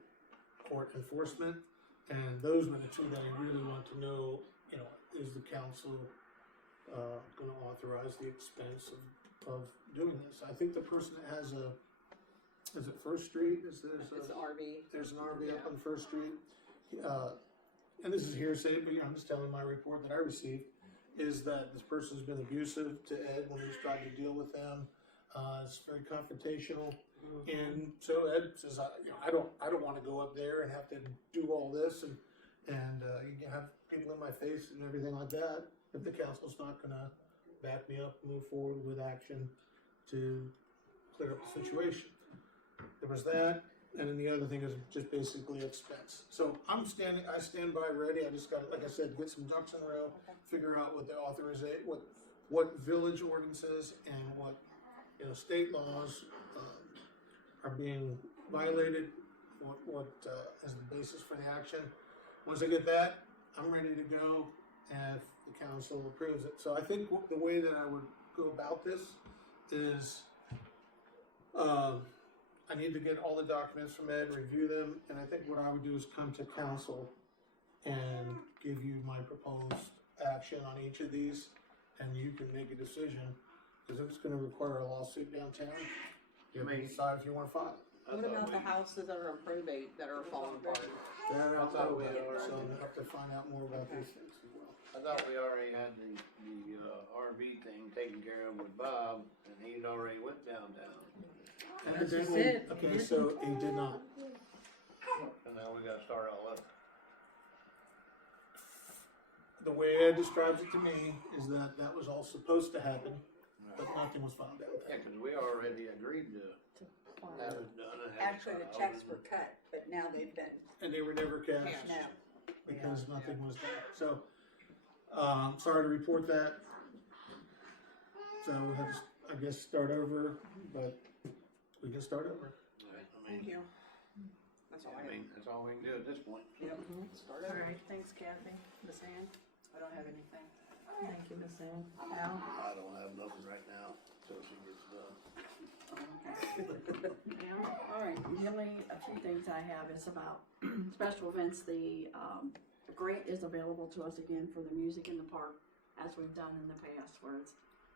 court enforcement, and those were the two that I really want to know, is the council going to authorize the expense of of doing this. I think the person that has is it First Street? It's an RV. There's an RV up on First Street. And this is hearsay, but I'm just telling my report that I received, is that this person's been abusive to Ed when he's tried to deal with them. It's very confrontational. And so Ed says, I don't want to go up there and have to do all this and you can have people in my face and everything like that if the council's not gonna back me up, move forward with action to clear up the situation. There was that, and then the other thing is just basically expense. So I stand by ready. I just got, like I said, get some ducks in a row, figure out what the authorization, what village ordinances and what state laws are being violated. What is the basis for the action? Once I get that, I'm ready to go, and if the council approves it. So I think the way that I would go about this is, I need to get all the documents from Ed, review them, and I think what I would do is come to council and give you my proposed action on each of these, and you can make a decision, because if it's gonna require a lawsuit downtown, you may decide if you wanna file. What about the houses that are in probate that are falling apart? They're I out thought we there, had so already- I'll have to find out more about these things as well. I thought we already had the RV thing taken care of with Bob, and he'd already went downtown. Evidently, okay, so he did not. And now we gotta start all up. The way Ed describes it to me is that that was all supposed to happen, but nothing was found out. Yeah, cause we already agreed to have it done. and have it Actually, the filed. checks were cut, but now they've been, And they were never cashed no. because nothing was done. So, sorry to report that. So we'll have to, I guess, start over, but we can start over. Thank you. That's all I I have. mean, that's all we can do at this point. Yep, start All over. right, thanks Kathy. Miss Ann? I don't have anything. Thank you, Miss Ann. Al? I don't have nothing right now, till she gets done. Al? All right, the only, a few things I have is about special events. The grant is available to us again for the music in the park, as we've done in the past, where it's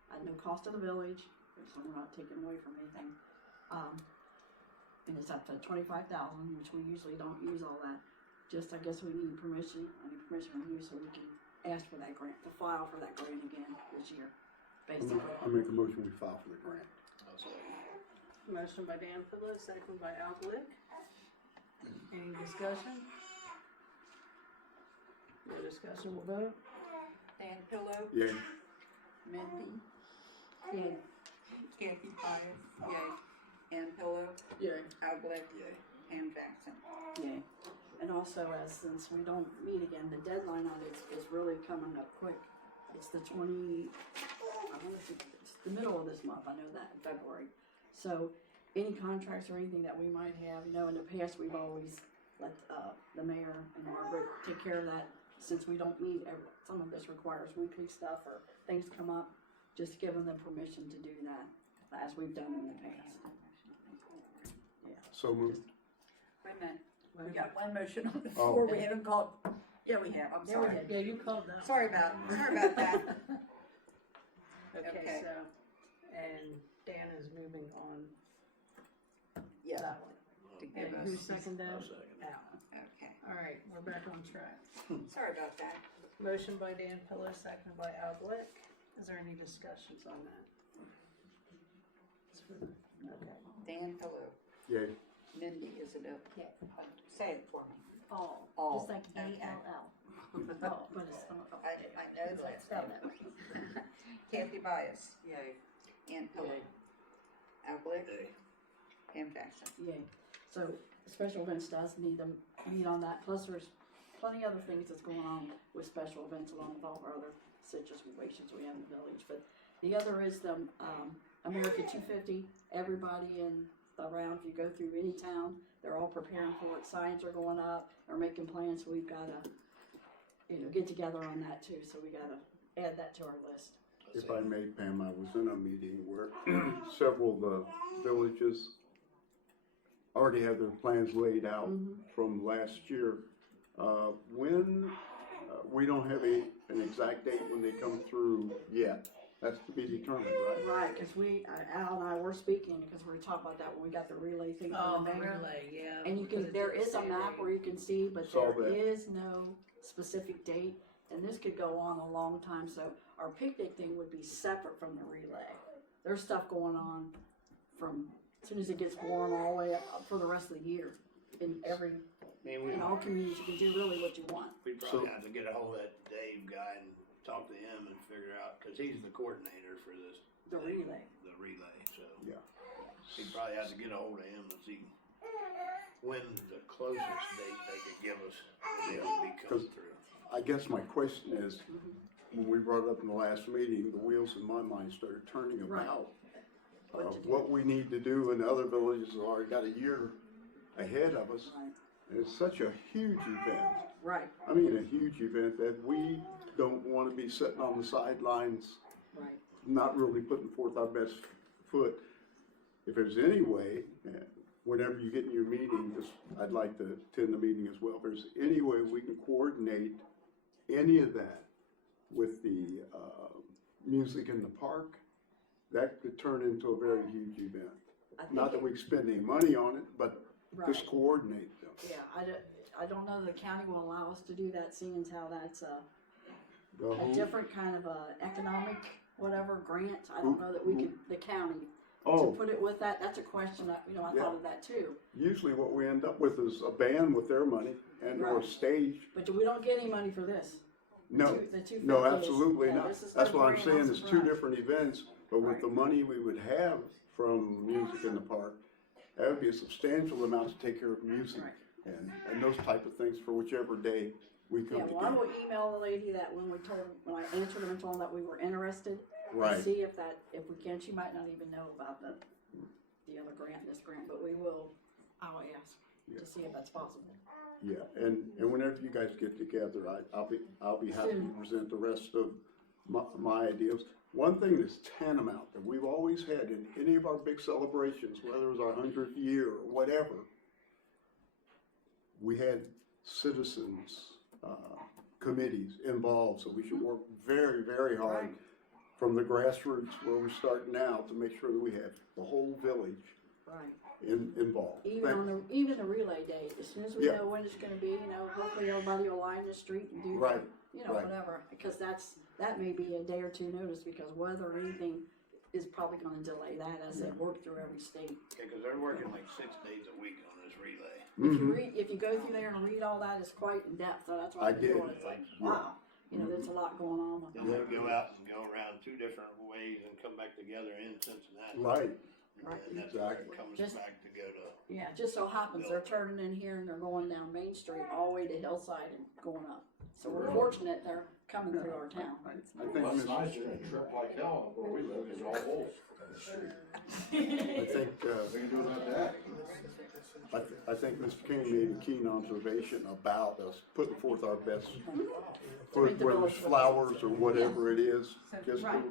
at no cost to the village, so we're not taking away from anything. And it's up to $25,000, which we usually don't use all that. Just, I guess we need permission, I need permission from you so we can ask for that grant, to file for that grant again this year, basically. I make a motion, we file for the grant. I'll say. Motion by Dan Phillips, second by Al Glick. Any discussion? No discussion, we'll vote. Dan Pillow, Yay. Mindy, Yay. Kathy Byers, yay. Ann Pillow, Yay. Auel, yay. Pam Jackson. Yeah, and also since we don't meet again, the deadline on it is really coming up quick. It's the 20, I don't know if it's the middle of this month, I know that, in February. So any contracts or anything that we might have, in the past, we've always let the mayor and Margret take care of that. Since we don't meet, some of this requires weekly stuff or things come up, just give them the permission to do that, as we've done in the past. So moved. Wait a minute, we got one motion on the floor, we haven't called, yeah, we have, I'm Yeah, we sorry. did. Yeah, you called that. Sorry about that. Okay, Okay. so, and Dan is moving on Yeah, that one. to give And who us, seconded that? I'll second. Al. okay, All right, we're back on track. sorry about that. Motion by Dan Pillar, second by Al Glick. Is there any discussions on that? Okay. Dan Pillow, Yay. Mindy Isabel, Yeah. say it for me. All, All. just like A-L-L. Oh, but it's, I know it's that. spelled that way. Kathy Byers, Yay. Ann Pillow, Auel, Yay. Pam Jackson. Yay. So special events does need them, meet on that, plus there's plenty other things that's going on with special events along with all our other situations we have in the village. But the other is the America 250, everybody in around, if you go through any town, they're all preparing for it, signs are going up, they're making plans, so we've gotta, get together on that too, so we gotta add that to our list. If I may, Pam, I was in a meeting where several of the villages already have their plans laid out from last year. We don't have an exact date when they come through yet, That's to be determined, right? Right, cause Al and I were speaking, because we were talking about that when we got the relay thing Oh, from the mayor. relay, yeah. And you can, there is a map where you can see, but Saw there that. is no specific date, and this could go on a long time, so our picnic thing would be separate from the relay. There's stuff going on from, as soon as it gets warm, all the way up for the rest of the year. In in all communities, you can do really what you want. We probably have to get a hold of that Dave guy and talk to him and figure out, cause he's the coordinator for this. The relay. The relay, so. Yeah. He probably has to get a hold of him and see when the closest date they could give us, they would be coming through. I guess my question is, when we brought it up in the last meeting, the wheels in my mind started turning Right. about What to do. what we need to do, and other villages have already got a year ahead of us. Right, And it's such a huge event. right, I mean, a huge event that we don't want to be sitting on the sidelines, right. not really putting forth our best foot. If there's any way, whenever you get in your meeting, just, I'd like to attend the meeting as well. If there's any way we can coordinate any of that with the music in the park, that could turn into a very huge event. I think Not that we spend any money on it, but just Right. coordinate them. Yeah, I don't know that the county will allow us to do that, seeing as how that's a different kind of a economic, whatever, grant. I don't know that we could, the county, to Oh, put it with that, that's a question, I Yeah. thought of that too. usually what we end up with is a band with their money and or a Right. stage. But we don't get any money for this. No, The 250 no, is- absolutely yeah, not. this is That's their what I'm grant saying, also it's for two us. different events, but with Right. the money we would have from music in the park, that would be a substantial amount to take care of music Right. and those type of things for whichever day we Yeah, come well, I together. will email the lady that when I answered them and told them that we were interested, and Right, see if we can, she might not even know about the other grant, this grant, but I'll ask Yeah. to see if that's possible. yeah, and whenever you guys get together, I'll be happy to Soon. present the rest of my ideas. One thing that's tantamount that we've always had in any of our big celebrations, whether it was our 100th year or whatever, we had citizens, committees involved, so we should work very, very hard Right. from the grassroots where we're starting now to make sure that we have the whole village Right. involved. Even the relay day, as soon as we Yeah. know when it's gonna be, hopefully everybody will line the street and do, Right, right. whatever, because that may be a day or two notice, because weather or anything is probably gonna delay that as they work through every state. Yeah, cause they're working like 6 days a week on this relay. Mhm. If you go through there and read all that, it's quite in depth, so that's what I I'm doing, did. it's like, Yeah. wow, there's a lot going on with And that. they go out and go around 2 different ways and come back together in Cincinnati. Right, Right. And that's where it Exactly. comes Just- back to go to. Yeah, just so happens they're turning in here and they're going down Main Street all the way to Hillside and going up. So we're fortunate they're coming through our town. I Well, think, it's Mr. nice, you're gonna trip like hell, where we live is all holes. I think, We can do about that. I think Mr. King made a keen observation about us putting forth our best foot, whether it's flowers or whatever it is, just Right.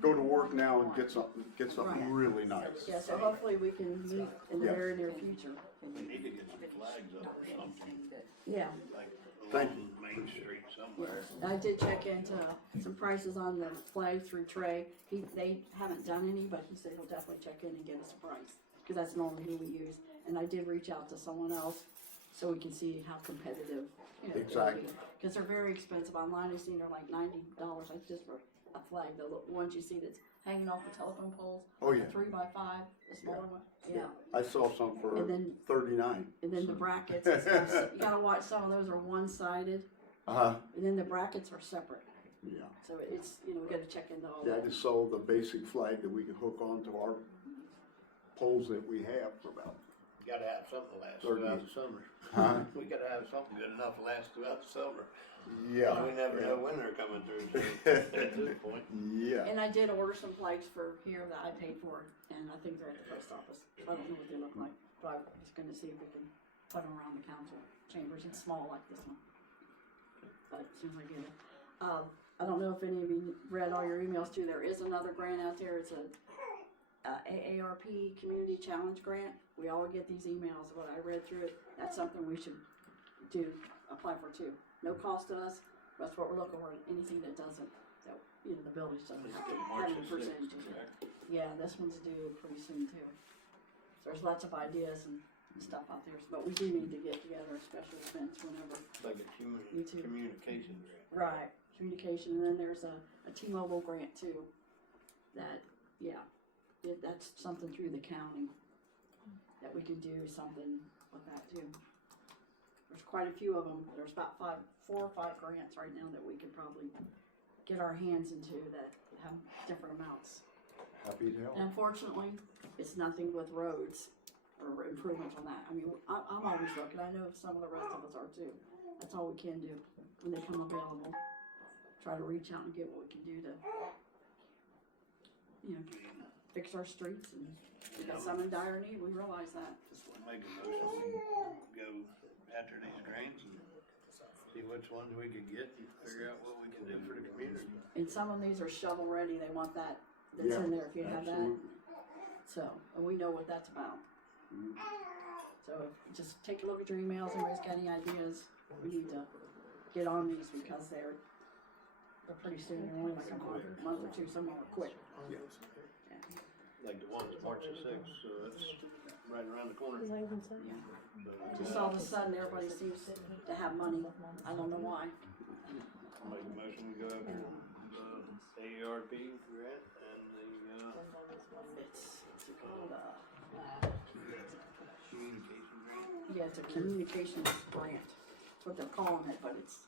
go to work now and get something Right. really nice. Yeah, so hopefully we can meet in the Yeah. very near future. We need to get some flags up or something, Yeah, like Thank along Main Street somewhere. I did check into some prices on the flags through Trey. They haven't done any, but he said he'll definitely check in and get us a price, because that's normally who we use. And I did reach out to someone else so we can see how competitive, Exactly. because they're very expensive. Online I've seen they're like $90, like just for a flag, the ones you see that's hanging off the telephone poles. Oh, yeah. 3x5, the smaller one, yeah. I saw some for And then- 39. And then the brackets, and stuff, you gotta watch, some of those are one-sided, Uh-huh, and then the brackets are separate. yeah. So it's, we gotta check into all Yeah, I that. just saw the basic flag that we can hook onto our poles that we have for about, Gotta have something to last 30. throughout the summer. huh? We gotta have something good enough to last throughout the summer. Yeah. We never know when they're coming through, so at this point. Yeah. And I did order some flags for here that I paid for, and I think they're at the post office. I don't know what they look like, but I was gonna see if we can put them around the council chambers. It's small like this one. But as soon as I get it. I don't know if any of you read all your emails too. There is another grant out there. It's a AARP Community Challenge Grant. We all get these emails, but I read through it. That's something we should apply for too. No cost to us. That's what we're looking for, anything that doesn't that, you know, the building stuff is March having the percentages. 6th, correct? Yeah, this one's due pretty soon too. There's lots of ideas and stuff out there, but we do need to get together special events whenever. Like a Me too. communication grant. Right, communication, and then there's a T-Mobile grant too. That, yeah, that's something through the county that we could do something with that too. There's quite a few of them. There's about 4 or 5 grants right now that we could probably get our hands into that have different amounts. Happy to help. And unfortunately, it's nothing with roads or improvements on that. I mean, I'm always looking. I know some of the rest of us are too. That's all we can do when they come available. Try to reach out and get what we can do to, you know, fix our streets, and we got some in dire need. We realize that. Just make a motion, we go after these grants and see which ones we can get and figure out what we can do for the community. And some of these are shovel ready. They want that. That's in there if you have that. Absolutely. So, and we know what that's about. Mhm. So just take a look at your emails. Anybody's got any ideas? We need to get on these because they're pretty soon. They're only like a month or two. Some of them are quick. Yeah. Yeah. Like the ones March the 6th, so that's right around the corner. Yeah. Just all of a sudden, everybody seems to have money. I don't know why. Make a motion, we go after the AARP grant and the It's called communication grant. yeah, it's a communications grant. That's what they're calling it, but it's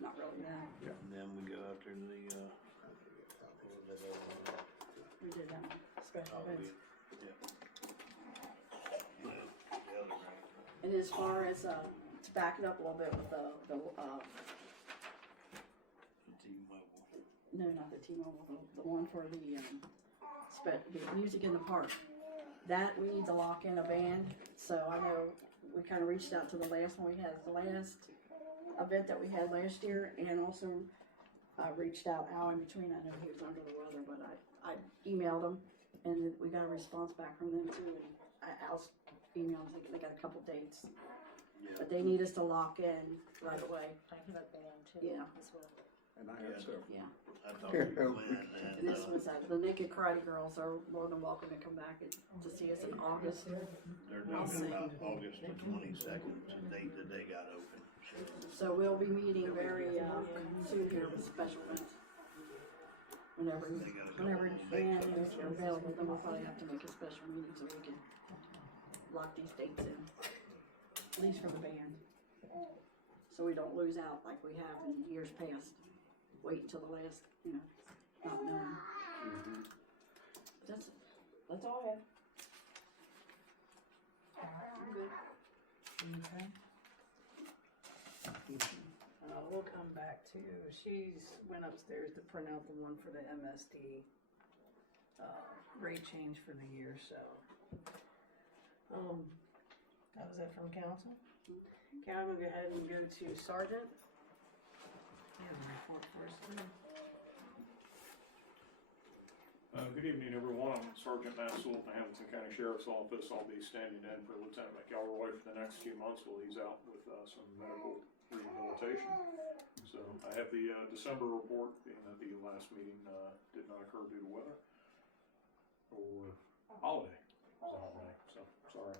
not really that. And then we go after the, We did that special events. the other grant. And as far as to back it up a little bit with the T-Mobile. no, not the T-Mobile, the one for the the music in the park. That we need to lock in a band. So I know we kind of reached out to the last one we had, the last event that we had last year, and also reached out Auel in between. I know he was under the weather, but I emailed him, and we got a response back from them too. And Auel's emailed, they got a couple dates, but they need us to lock in right away. I have a band too. Yeah. As well. And I have several. Yeah. I talked to Glenn And and, this was the Naked Karate Girls are more than welcome to come back to see us in August. they're talking about August the 22nd, the date that they got open. So we'll be meeting very soon here with special events. Whenever band is available, then we'll probably have to make a special meeting so we can lock these dates in, at least for the band. So we don't lose out like we have in years past. Wait until the last, not knowing. That's all I have. I'm good. Okay. We'll come back to, she's went upstairs to print out the one for the MSD, rate change for the year, so. That was it from council? Okay, I'm gonna go ahead and go to Sergeant. He has a report for us too. Good evening, everyone. I'm Sergeant Matt Sewell from the Hamilton County Sheriff's Office. I'll be standing in for Lieutenant McElroy for the next few months while he's out with some medical rehabilitation. So I have the December report, being that the last meeting did not occur due to weather or holiday. It was a holiday, so sorry.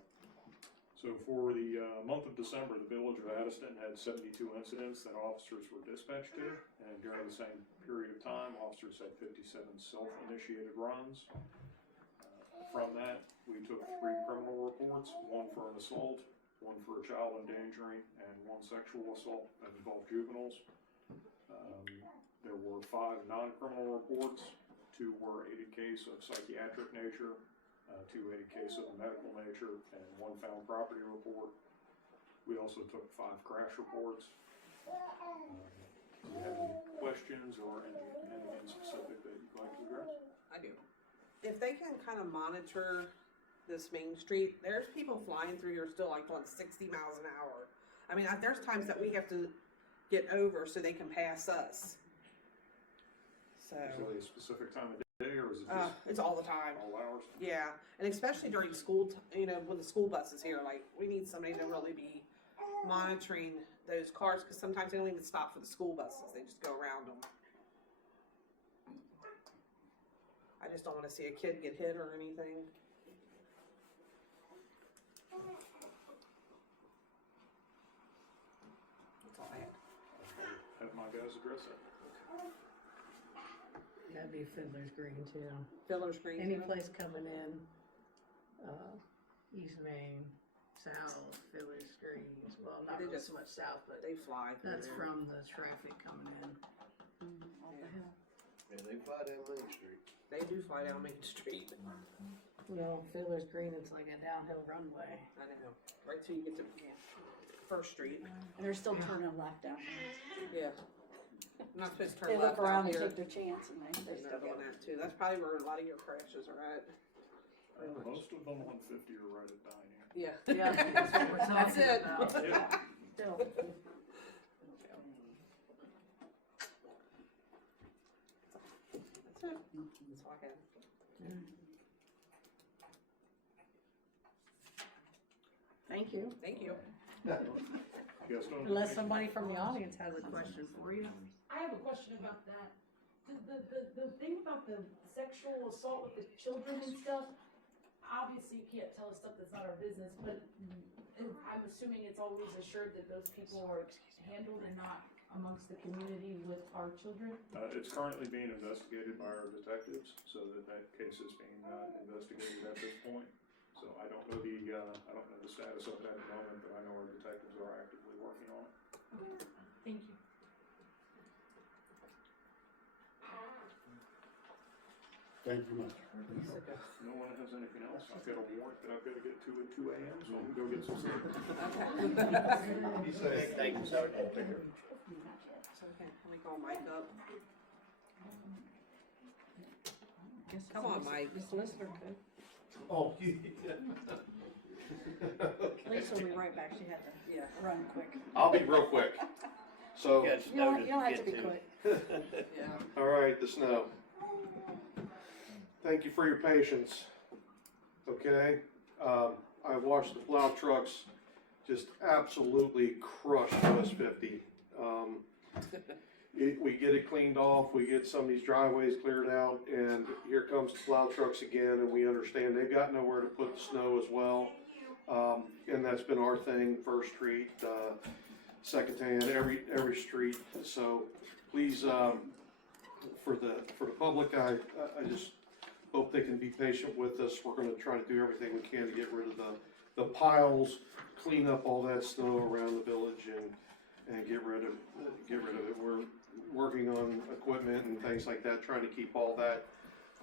So for the month of December, the village of Addyston had 72 incidents that officers were dispatched to, and during the same period of time, officers had 57 self-initiated runs. From that, we took 3 criminal reports, 1 for an assault, 1 for a child endangering, and 1 sexual assault that involved juveniles. There were 5 non-criminal reports, 2 were 80 case of psychiatric nature, 2 80 case of medical nature, and 1 found property report. We also took 5 crash reports. Do you have any questions or anything specific that you'd like to address? I do. If they can kind of monitor this main street, there's people flying through here still like going 60 miles an hour. I mean, there's times that we have to get over so they can pass us. So. Is it a specific time of day, or is it just It's all the time. all hours? Yeah, and especially during school, when the school bus is here, like, we need somebody to really be monitoring those cars, because sometimes they don't even stop for the school buses, they just go around them. just don't wanna see a kid get hit or anything. That's all I had. Have my guys address that. That'd be Fiddler's Green too. Fiddler's Green. Any place coming in, East Main, South, Fiddler's Green, well, not They really just- so much south, but They fly through that's there. from the traffic coming in. And they fly down Main Street. They do fly down Main Street. No, Fiddler's Green, it's like a downhill runway. I know, right till you get to First Street. And they're still turning left down here. Yeah. I'm not supposed to They turn look left around out and here. take their chance and they And still they're go. doing that too. That's probably where a lot of your crashes are at. Most of them on 50 are right at Dining. Yeah. Yeah, that's what we're That's talking it. about. Yeah. Still. That's it. That's all I had. Thank you. Thank you. You guys don't. Unless somebody from the audience has a question for you. I have a question about that. The thing about the sexual assault with the children and stuff, obviously you can't tell us stuff that's not our business, but I'm assuming it's always assured that those people are handled and not amongst the community with our children. It's currently being investigated by our detectives, so that case is being investigated at this point. So I don't know the status of it at the moment, but I know our detectives are actively working on it. Okay, thank you. Thank you much. No one has anything else. I've got a warrant that I've got to get to at 2 a.m., so I'm gonna go get some sleep. Thank you, Sergeant. Okay, let me call Mike up. Come on, Mike. The solicitor could. Oh, Lisa will be right back. She had to Yeah. run quick. I'll be real quick. So, Got You snow don't have to be get quick. Yeah. all right, the snow. Thank you for your patience. Okay, I watched the plow trucks just absolutely crush US 50. We get it cleaned off, we get some of these driveways cleared out, and here comes the plow trucks again, and we understand they've got nowhere to put the snow as well. And that's been our thing, First Street, Second Hand, every street. So please, for the public, I just hope they can be patient with us. We're gonna try to do everything we can to get rid of the piles, clean up all that snow around the village and get rid of it. We're working on equipment and things like that, trying to keep all that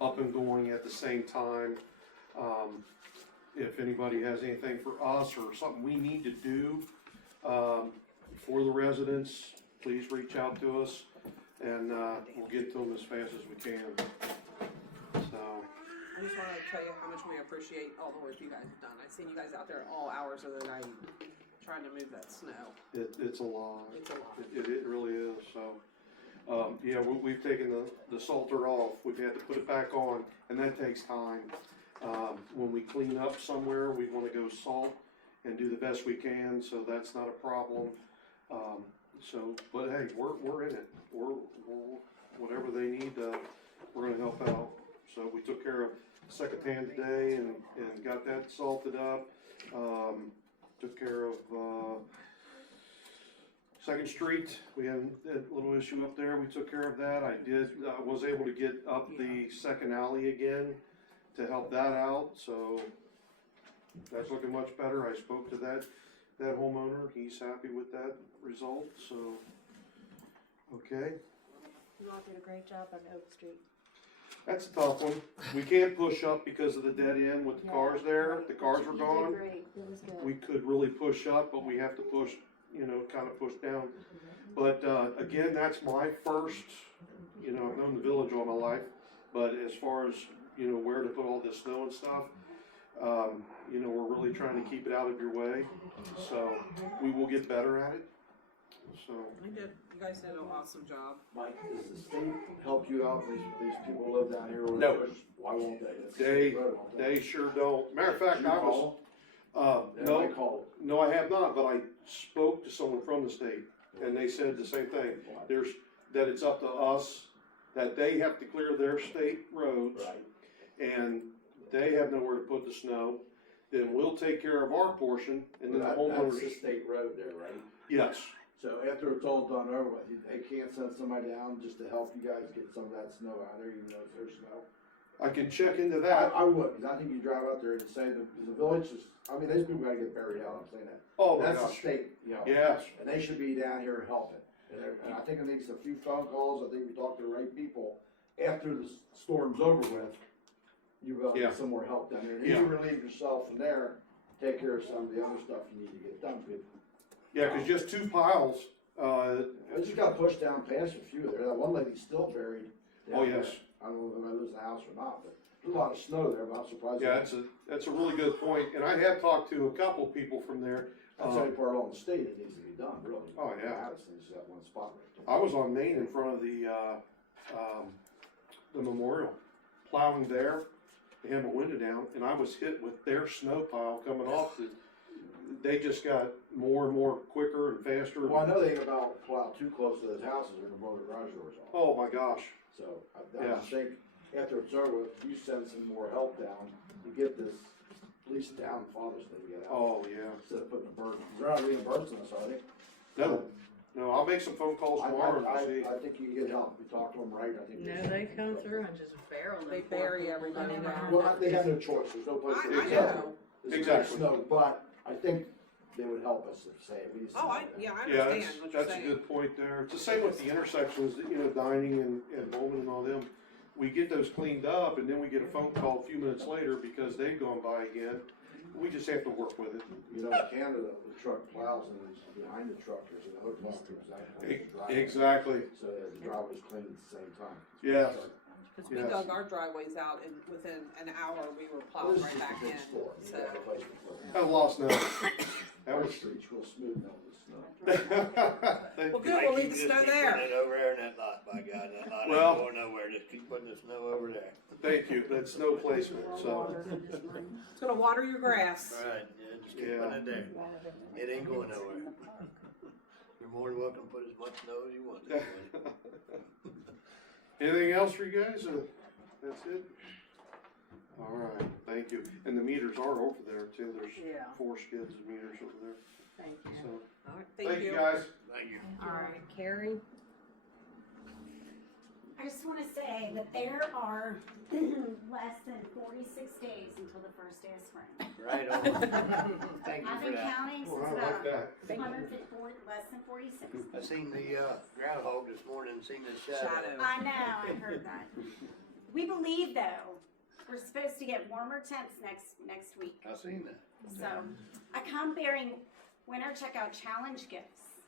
up and going at the same time. If anybody has anything for us or something we need to do, for the residents, please reach out to us and, we'll get to them as fast as we can. So, I just wanted to tell you how much we appreciate all the work you guys have done. I've seen you guys out there all hours of the night trying to move that snow. it's a lot. It's a lot. It really is, so. Yeah, we've taken the salter off, we've had to put it back on, and that takes time. When we clean up somewhere, we wanna go salt and do the best we can, so that's not a problem. But hey, we're in it, we're whatever they need, we're gonna help out. So we took care of Second Hand today and got that salted up. Took care of, Second Street, we had a little issue up there, we took care of that. I was able to get up the second alley again to help that out, so that's looking much better. I spoke to that homeowner, he's happy with that result, so, okay. You all did a great job on Oak Street. That's a tough one. We can't push up because of the dead end with the cars there, the cars were You gone. did great, it was good. We could really push up, but we have to push, kind of push down. But, again, that's my first, I've known the village all my life, but as far as, where to put all this snow and stuff, we're really trying to keep it out of your way, so we will get better at it, so. You did. You guys did an awesome job. Mike, does the state help you out? These people live down here. No. Why won't they? They sure don't. Matter of fact, Did you call? No, I have not, but I spoke to someone from the state, and they said the same thing. That it's up to us, that they have to clear their state roads, Right. and they have nowhere to put the snow, then we'll take care of our portion, and then the That's homeowners. the state road there, right? Yes, So after it's all done over with, they can't send somebody down just to help you guys get some of that snow out there, even though there's snow? I can check into that. I would, because I think you drive out there and say that the village is, I mean, these people gotta get buried out, I'm saying that. Oh my That's the gosh. state, you know. Yes. And they should be down here helping. And I think it needs a few phone calls, I think we talked to the right people. After the storm's over with, you will Yeah. get some more help down there. And Yeah. you relieve yourself from there, take care of some of the other stuff you need to get done. Yeah, cause just 2 piles, I just got pushed down past a few there. That one lady's still buried. down Oh, there. yes. I don't know if I lives in the house or not, but there's a lot of snow there, but I'm surprised. yeah, that's a really good point, and I have talked to a couple people from there. That's the only part on the state that needs to be done, really. Oh, yeah. Addyston's that one spot right there. I was on Main in front of the memorial, plowing there, they had my window down, and I was hit with their snow pile coming off they just got more and more quicker and faster. Well, I know they about plow too close to those houses, they're gonna blow the garage doors off. Oh my gosh, So I Yeah. just think after it's over with, you send some more help down, you get this police down Father's Day to get out. oh yeah. Instead of putting a burden, they're not reimbursing us, are they? No, I'll make some phone calls tomorrow and see. I think you can get help, if you talk to them right, I think. No, they come through and just barrel them. They bury everybody now. Well, they have no choice, there's no place I to go. know. There's Exactly. snow, but I think they would help us if, say, at least. Oh, I Yeah, understand what you're that's a saying. good point there. It's the same with the intersections, dining and Bowman and all them. We get those cleaned up and then we get a phone call a few minutes later because they've gone by again. We just have to work with it. You know, in Canada, the truck plows and it's behind the truck, there's another plow exactly. Exactly, So that the driveway's clean at the same time. yeah. Cause we Yes. dug our driveways out and within an hour we were plowed right back in, so. Had a lost now. That Our was. streets real smooth now with the snow. Thank Well, you. good, we'll leave the Just snow keep there. putting it over there in that lot, by God, that lot Well- ain't going nowhere, just keep putting the snow over there. Thank you, but it's no placement, so. It's gonna water your grass. Right, yeah, just keep Yeah. putting it there, it ain't going nowhere. You're more than welcome to put as much snow as you want. Anything else for you guys? That's it? All right, thank you. And the meters are over there too. There's Yeah. 4 skids of meters over there. Thank you. So, All right, thank you guys. Thank you. All right, Carrie? I just want to say that there are less than 46 days until the first day of spring. Right on. Thank you I've for been that. counting Oh, since I like about that. 154, less than 46. I seen the, groundhog this morning, seen the shadow. Shadow. I know, I heard that. We believe though, we're supposed to get warmer temps next week. I seen that. So I come bearing winter checkout challenge gifts.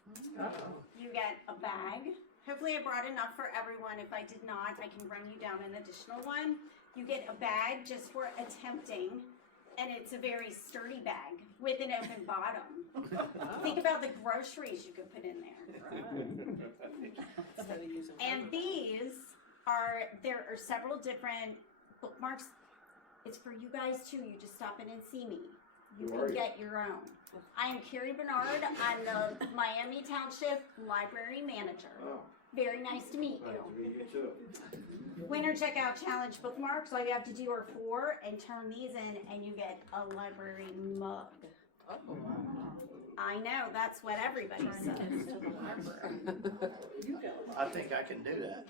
You get a bag. Hopefully I brought enough for everyone. If I did not, I can run you down an additional one. You get a bag just for attempting, and it's a very sturdy bag with an open bottom. Think about the groceries you could put in there. Instead of using. And there are several different bookmarks. It's for you guys too. You just stop in and see me. You can get your own. I am Carrie Bernard. I'm the Miami Township Library Manager. Oh, Very nice to meet nice you. to meet you too. Winter Checkout Challenge bookmarks. All you have to do are 4 and turn these in, and you get a library mug. I know, that's what everybody says. I think I can do that.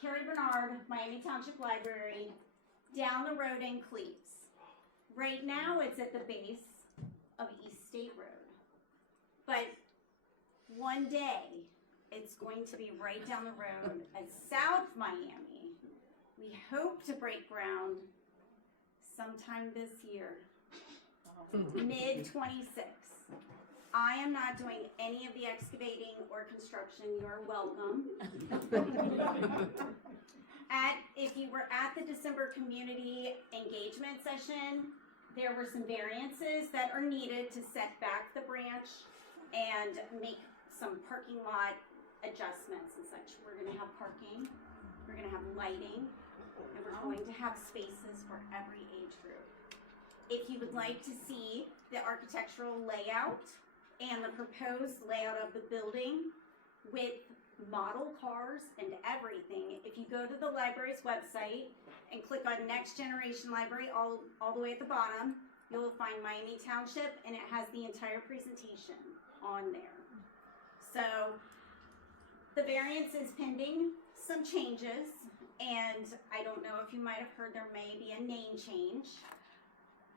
Carrie Bernard, Miami Township Library, down the road in Cleves. Right now, it's at the base of East State Road. But one day, it's going to be right down the road at South Miami. We hope to break ground sometime this year, mid-26. I am not doing any of the excavating or construction. You are welcome. If you were at the December community engagement session, there were some variances that are needed to set back the branch and make some parking lot adjustments and such. We're gonna have parking, we're gonna have lighting, and we're going to have spaces for every age group. If you would like to see the architectural layout and the proposed layout of the building with model cars and everything. If you go to the library's website and click on Next Generation Library, all the way at the bottom, you'll find Miami Township, and it has the entire presentation on there. So the variance is pending some changes, and I don't know if you might have heard there may be a name change.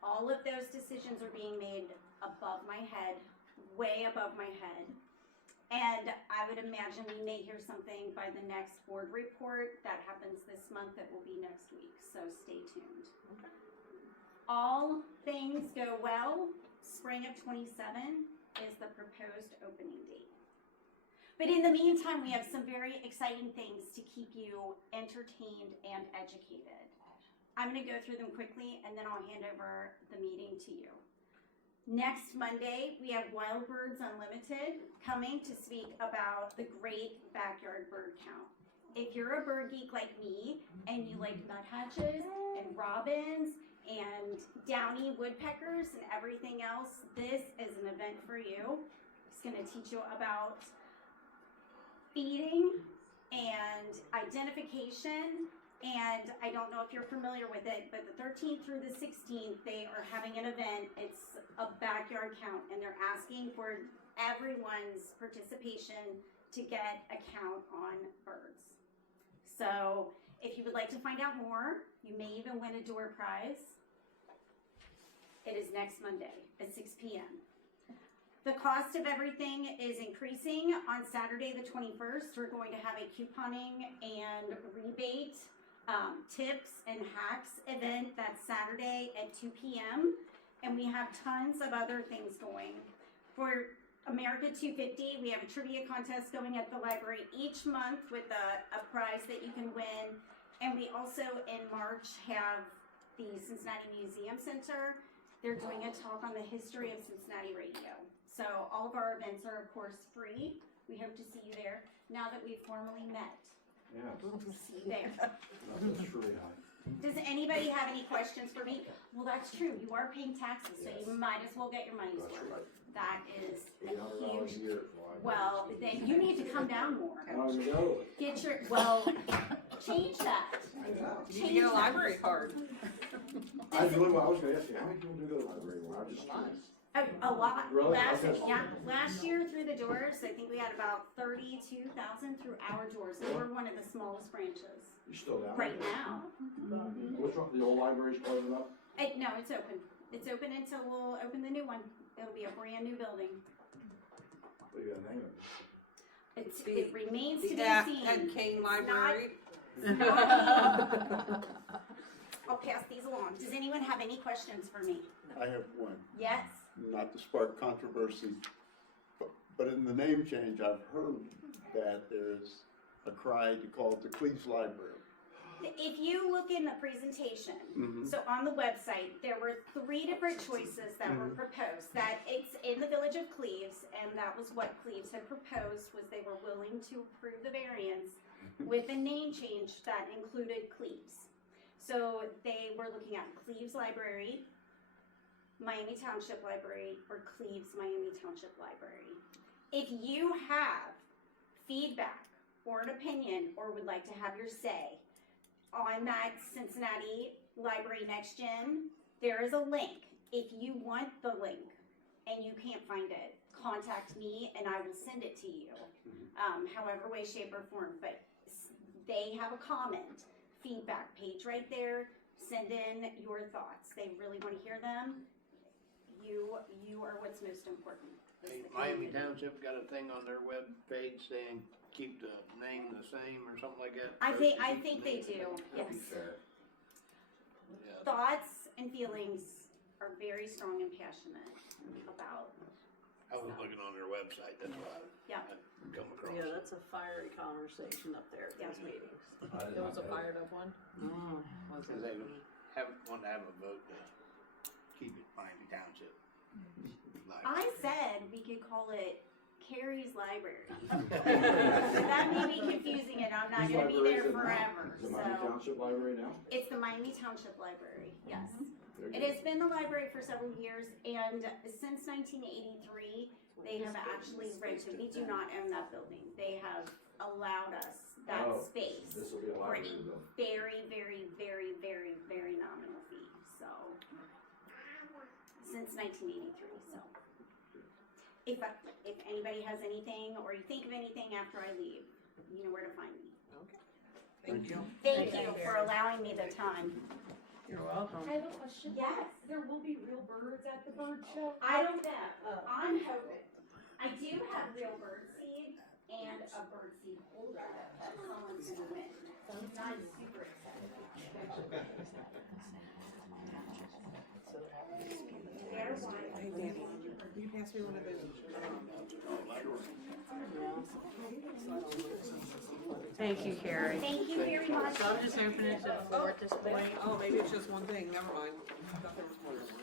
All of those decisions are being made above my head, way above my head. And I would imagine we may hear something by the next board report that happens this month. That will be next week, so stay tuned. All things go well, spring of '27 is the proposed opening date. But in the meantime, we have some very exciting things to keep you entertained and educated. I'm going to go through them quickly, and then I'll hand over the meeting to you. Next Monday, we have Wild Birds Unlimited coming to speak about the great backyard bird count. If you're a bird geek like me, and you like nuthatches and robins and downy woodpeckers and everything else, this is an event for you. It's going to teach you about feeding and identification, and I don't know if you're familiar with it, but the 13th through the 16th, they are having an event. It's a backyard count, and they're asking for everyone's participation to get a count on birds. So if you would like to find out more, you may even win a door prize. It is next Monday at 6 p.m. The cost of everything is increasing. On Saturday the 21st, we're going to have a couponing and rebate, tips and hacks event. That's Saturday at 2 p.m. And we have tons of other things going. For America 250, we have a trivia contest going at the library each month with a prize that you can win. And we also, in March, have the Cincinnati Museum Center. They're doing a talk on the history of Cincinnati radio. So all of our events are, of course, free. We hope to see you there. Now that we've formally met, Yeah. we'll see you there. That's really high. Does anybody have any questions for me? Well, that's true. You are paying taxes, so you might as well get your money's That's worth. right. That is a $800 a huge. year. Well, then you need to come down more. I don't even know. Get your, well, change that. I know. You need to get a library card. I was gonna ask you, how many people do go to the library? I'm just curious. A lot. Really? Last, Okay. yeah, last year through the doors, I think we had about 32,000 through our doors. We were one of the smallest branches You still down right there? now. What's wrong, the old library's closing up? No, it's open. It's open until we'll open the new one. It'll be a brand new building. What do you got name it? It remains to be The seen. Ed King Library. I'll pass these along. Does anyone have any questions for me? I have one, Yes? not to spark controversy, but in the name change, I've heard that there's a cry to call it the Cleves Library. If you look in the presentation, Mhm. so on the website, there were 3 different choices that were proposed. That it's in the village of Cleves, and that was what Cleves had proposed, was they were willing to approve the variance with a name change that included Cleves. So they were looking at Cleves Library, Miami Township Library, or Cleves Miami Township Library. If you have feedback or an opinion or would like to have your say on that Cincinnati Library Next Gen, there is a link. If you want the link and you can't find it, contact me and I will send it to you, however way, shape, or form. But they have a comment, feedback page right there. Send in your thoughts. They really want to hear them. You are what's most important. is Hey, the Miami community. Township got a thing on their web page saying keep the name the same or something like that. I think Keep the they name. do. That'd be Yes. fair. Yeah. Thoughts and feelings are very strong and passionate about. I was looking on their website, that's why Yeah. I come across Yeah, it. that's a fiery conversation up there at Yeah. those meetings. I did It not was a know fired up one. Cause they was want to have a vote to keep it Miami Township. I said we could call it Carrie's Library. That may be confusing and I'm not Whose gonna be library there is it now? forever, Is it Miami so. Township Library now? It's the Miami Township Library, yes. It has been the library for several years, and since 1983, they have actually rented. We do not own that building. They have allowed us that Oh, space this will be a for a library then. very, very, very, very, very nominal fee. So, since 1983. So, if anybody has anything or you think of anything after I leave, you know where to find me. Okay. Thank you. Thank you for allowing me the time. You're welcome. I have a question. Yes. There will be real birds at the bird show? I don't know. I'm hoping. I do have real bird seed and a bird seed holder that someone's gonna win. So I'm super excited. They're one. Hey, Danny, can you pass me one of those? Thank you, Carrie. Thank you very much. So I'm just opening it to the floor at this point. Oh, maybe it's just one thing, never mind. I thought there was more than one.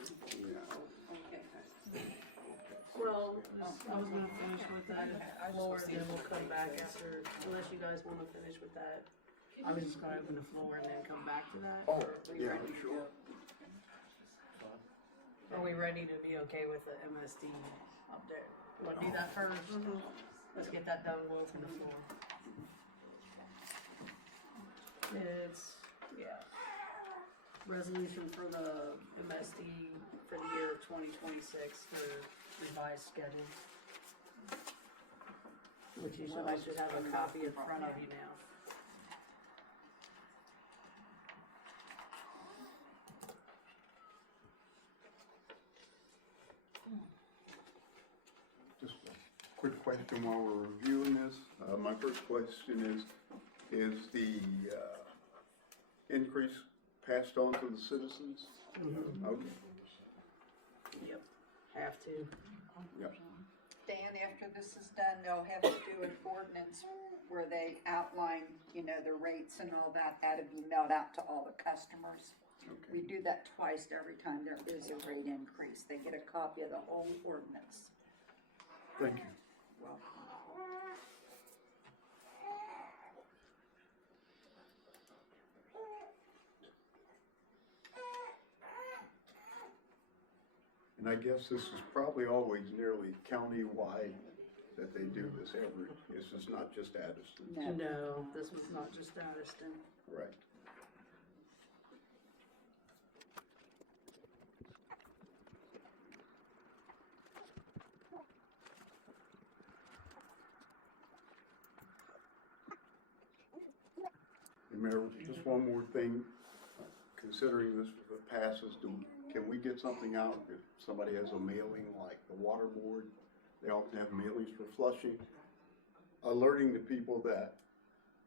Well, I was gonna finish with the floor, and then we'll come back after, unless you guys wanna finish with that. I was just gonna open the floor and then come back to that. Oh, or are we yeah, ready? sure. Are we ready to be okay with the MSD up there? Wanna do that first? Let's get that done, we'll open the floor. It's, yeah. Resolution for the MSD for the year of 2026 for revised schedule. Which you should have a copy in front of you now. Just a quick question while we're reviewing this. My first question is the increase passed on to the citizens? Okay, Yep, have to. yep. Dan, after this is done, they'll have to do an ordinance where they outline, you know, the rates and all that, that'll be mailed out to all the customers. Okay. We do that twice every time there is a rate increase. They get a copy of the whole ordinance. Thank you. Well, And I guess this is probably always nearly county-wide that they do this this is not just Addyston. no. No, this was not just Addyston. Right. And Mayor, just one more thing, considering this passes, can we get something out if somebody has a mailing like the water board? They often have mailings for flushing, alerting the people that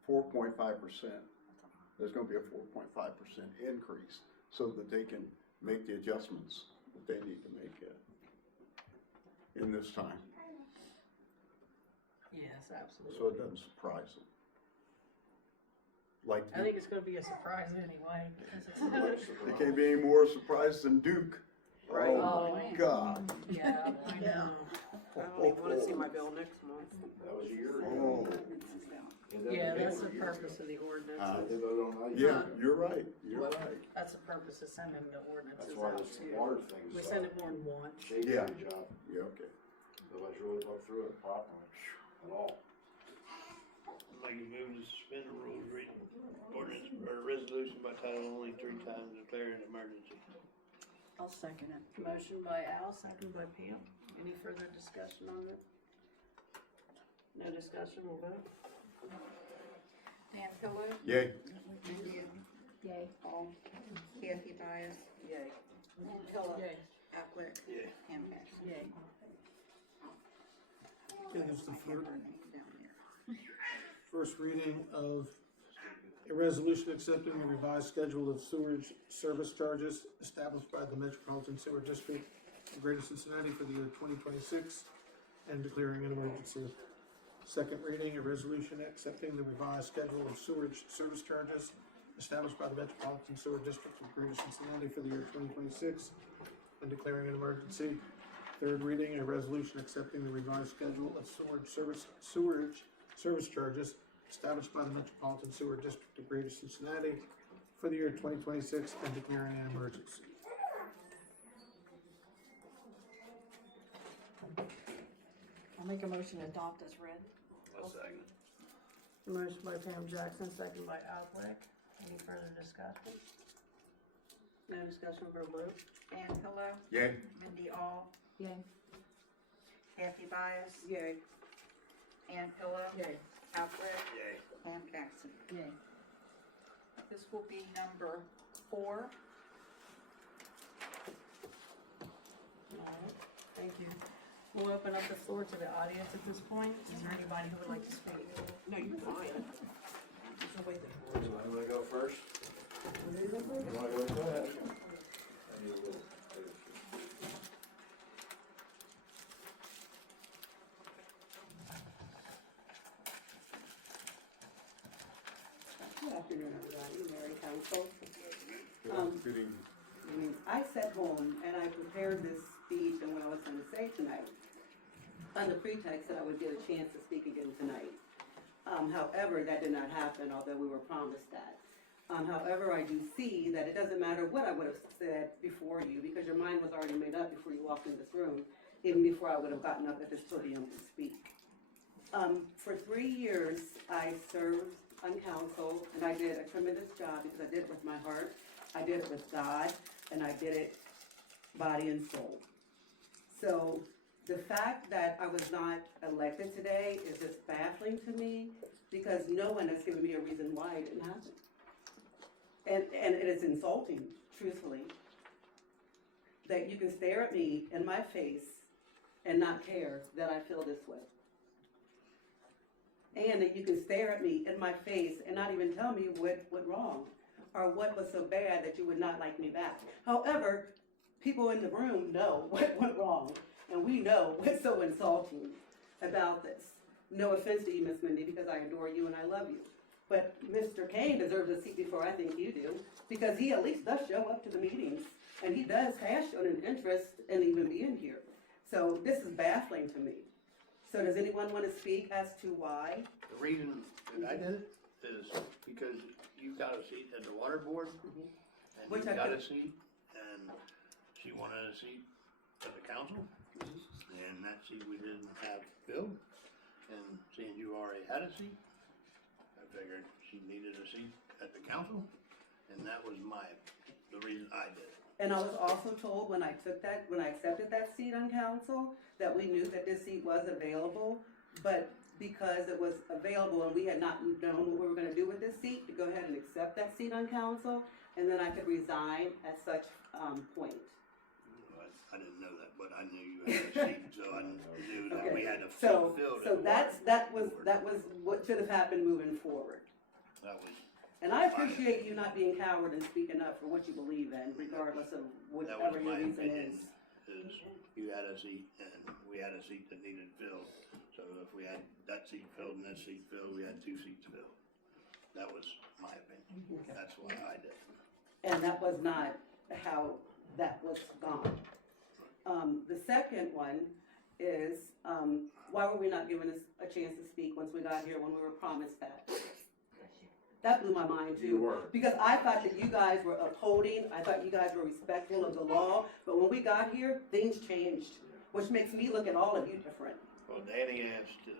4.5%, there's gonna be a 4.5% increase so that they can make the adjustments that they need to make in this time. Yes, absolutely. So it doesn't surprise them. Like, I think it's gonna be a surprise anyway. 'Cause it's- it can't be any more surprised than Duke. Right. Oh my God. Yeah, I know. I don't even wanna see my bill next month. That was a year ago. Oh, Yeah, that's the purpose of the ordinance. They voted on that. yeah, you're right, you're right. That's the purpose of sending the ordinances That's why out this too. water thing's. We send it more than once. Shaky Yeah. job. Yeah, okay. Nobody's really looked through it properly at all. Like you move to suspend the rules, reading ordinance or resolution by title only 3 times, declaring an emergency. I'll second it. Motion by Al, second by Pam. Any further discussion on it? No discussion, we'll vote. Dan Pillow, Yay. Mindy, Yay. Paul, Kathy Byess, Yay. Philip, Yay. Glick, Yeah. and Paxton. Yay. Okay, that's the I have first, her name down there. first reading of a resolution accepting the revised schedule of sewage service charges established by the Metropolitan Sewer District of Greater Cincinnati for the year 2026 and declaring an emergency. Second reading, a resolution accepting the revised schedule of sewage service charges established by the Metropolitan Sewer District of Greater Cincinnati for the year 2026 and declaring an emergency. Third reading, a resolution accepting the revised schedule of sewerage service charges established by the Metropolitan Sewer District of Greater Cincinnati for the year 2026 and declaring an emergency. I'll make a motion to adopt as read. A second. Motion by Pam Jackson, second by Glick. Any further discussion? No discussion for Luke? Angela, Yay. Mindy, Auel, Yay. Bias, Yay. Angela, Yay. Alfred, Yay. Pam Jackson. Yay. This will be number 4. Alright, thank you. We'll open up the floor to the audience at this point. Is there anybody who would like to speak? No, you're fine. So I wanna go first? You wanna go ahead? I need a little. Good afternoon, everybody, Mary Council. I sat home and I prepared this speech and what I was going to say tonight on the pretext that I would get a chance to speak again tonight. However, that did not happen, although we were promised that. However, I do see that it doesn't matter what I would have said before you, because your mind was already made up before you walked in this room, even before I would have gotten up at this podium to speak. For 3 years, I served on council, and I did a tremendous job because I did it with my heart, I did it with God, and I did it body and soul. So the fact that I was not elected today is just baffling to me, because no one has given me a reason why it didn't happen. And it is insulting, truthfully, that you can stare at me in my face and not care that I feel this way. And that you can stare at me in my face and not even tell me what went wrong or what was so bad that you would not like me back. However, people in the room know what went wrong, and we know what's so insulting about this. No offense to you, Miss Mindy, because I adore you and I love you. But Mr. Kane deserves a seat before I think you do, because he at least does show up to the meetings, and he does has shown an interest in even being here. So this is baffling to me. So does anyone want to speak as to why? The reason that I did it is because you got a seat at the water board, and Which you I got could- a seat, and she wanted a seat at the council, and that seat we didn't have filled, and seeing you already had a seat, I figured she needed a seat at the council, and that was the reason I did it. And I was also told when I accepted that seat on council, that we knew that this seat was available, but because it was available and we had not known what we were gonna do with this seat, to go ahead and accept that seat on council, and then I could resign at such, point. I didn't know that, but I knew you had a seat, so I knew that we had a seat So, filled at so the that water was board. what should have happened moving forward. That was, And I appreciate you not being coward and speaking up for what you believe in, regardless of that whatever was your my reason opinion, is. you had a seat and we had a seat that needed filled. So if we had that seat filled and this seat filled, we had 2 seats filled. That was my opinion. That's why I did it. And that was not how that was gone. The second one is, why were we not given a chance to speak once we got here when we were promised that? That blew my mind too. You were. Because I thought that you guys were upholding, I thought you guys were respectful of the law, but when we got here, things changed, which makes me look at all of you different. Well, Danny asked to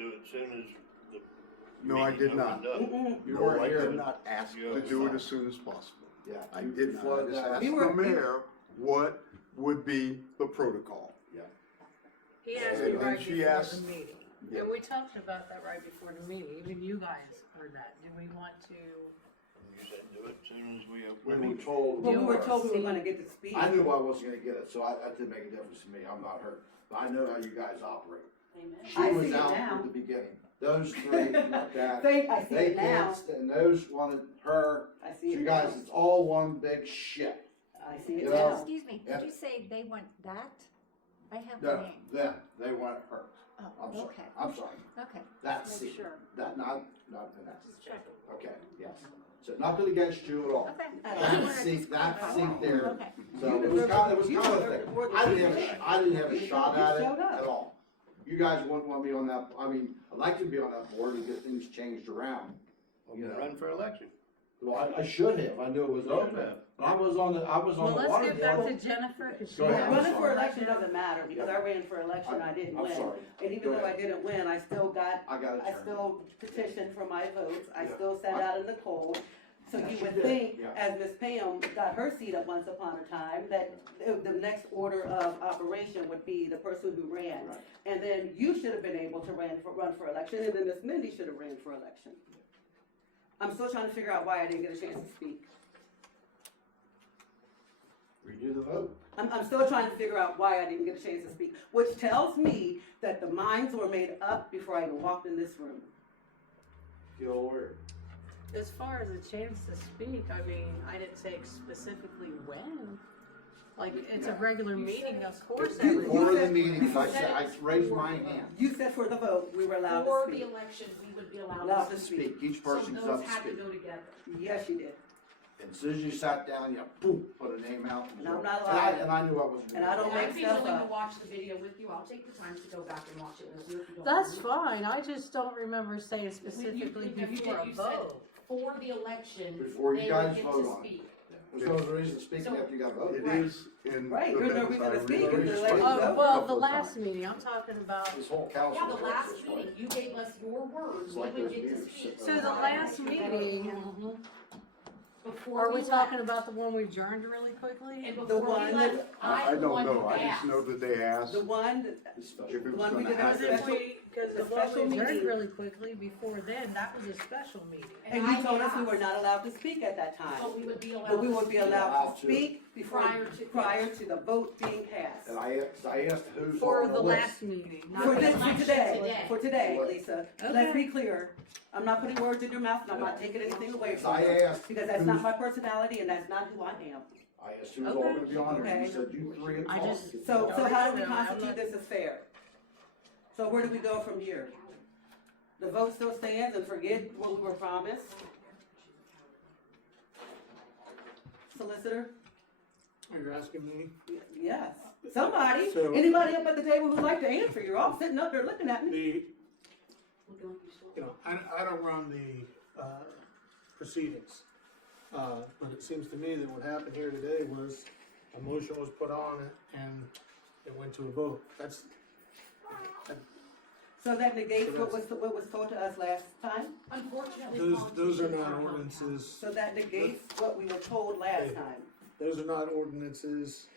do it as soon as the No, I meeting did not. opened up. Mm-mm. You No, weren't I here. did not ask to do it as soon as possible. Yeah. I you did not. I flooded just that. asked We the were- mayor what would be the protocol. He asked And me right she before asked- the meeting. Yeah. And we talked about that right before the meeting. Even you guys heard that. Do we want to? You said do it as soon as we open the We were meeting. told. But we were told we were gonna get to speak. I knew I wasn't gonna get it, so that didn't make a difference to me. I'm not hurt. But I know how you guys operate. She I was see it out now. at the beginning. Those 3 like that. I see They it now. danced and those wanted her. I see So it you now. guys, it's all one big shit. I see it You now. know? Excuse me, Yeah. did you say they want that? I have the No, name. them. They want her. I'm Oh, sorry. okay, I'm sorry. okay. That Just seat. make sure. That not that. Just check. Okay. Yes. So nothing against you at all. Okay. That seat there. Okay. So it was kind of a thing. I didn't have a shot at it at all. You guys wouldn't want me on that. I mean, I'd like to be on that board and get things changed around. You run for election. Well, I should have, I knew it was open. I was on the Well, water let's get back board. to Jennifer, cause she Go ahead, has. I'm Running for sorry. election doesn't matter, because I ran for election, I didn't I'm win. sorry. And even Go though I ahead. didn't win, I still got, I got it. I still petitioned for my votes, I Yeah. still sat out in the cold. So Yes, you you would did. think, Yeah. as Miss Pam got her seat up once upon a time, that the next order of operation would be the person who ran. Right. And then you should have been able to run for election, and then Miss Mindy should have ran for election. I'm still trying to figure out why I didn't get a chance to speak. Redo the vote. I'm still trying to figure out why I didn't get a chance to speak, which tells me that the minds were made up before I even walked in this room. Feel aware. As far as a chance to speak, I mean, I didn't say specifically when. Like, it's a regular meeting, of course. You- Before the said- meeting, I raised my hand. You said for the vote, we were allowed For to the speak. election, we would be Allowed allowed to to speak. Speak, each So person's those up to had to speak. go together. Yes, you did. And as soon as you sat down, you boom, put a name out. And I'm not And I- lying. And I knew I wasn't. And I don't And make I'd be stuff willing to up. watch the video with you, I'll take the time to go back and watch it with you if you don't. That's mind. fine, I just don't remember saying specifically before a you said vote. for the election, Before you they guys would get vote to on it. speak. There's no reason speaking So- after you got voted. It is in. Right, the there's no minutes. reason I to speak read if it the twice. lady- Oh, well, the Couple of last times. meeting, I'm talking about, This whole council. Yeah, the works last this way. meeting, you gave us your words, It's we like would those get to meetings speak. so the last meeting, Before are we left. talking about the one we adjourned really quickly? And The before we one left, that- I I'm the don't one who know, I just asked. know that they asked The one, It's special. if it was one we gonna did have Because a happen. if we, because The the one special we adjourned meeting. really quickly before then, that was a special meeting. and you told us we were not allowed to speak at that time. But we would be allowed. But we to would be speak. allowed Allowed to to. speak before, prior to the vote being passed. And I asked who's For on the list. last meeting, not For the this, election. for today, Lisa, let's Okay. be clear. I'm not putting words in your mouth, and I'm not taking anything away from I you. asked Because that's not my personality, and that's not who I am. I asked who's all gonna be on there, Okay. you said you three and I talk. just- So how do we No, I'm constitute not- this as fair? So where do we go from here? The vote still stands and forget what we were promised? Solicitor? Are you asking me? Yes. Somebody, So- anybody up at the table who'd like to answer? You're all sitting up there looking at me. The, you know, I don't run the, proceedings. But it seems to me that what happened here today was a motion was put on and it went to a vote. That's, So that negates what was told to us last time? Unfortunately. those are politicians not aren't ordinances. So that negates what we were told last time? Those are not ordinances.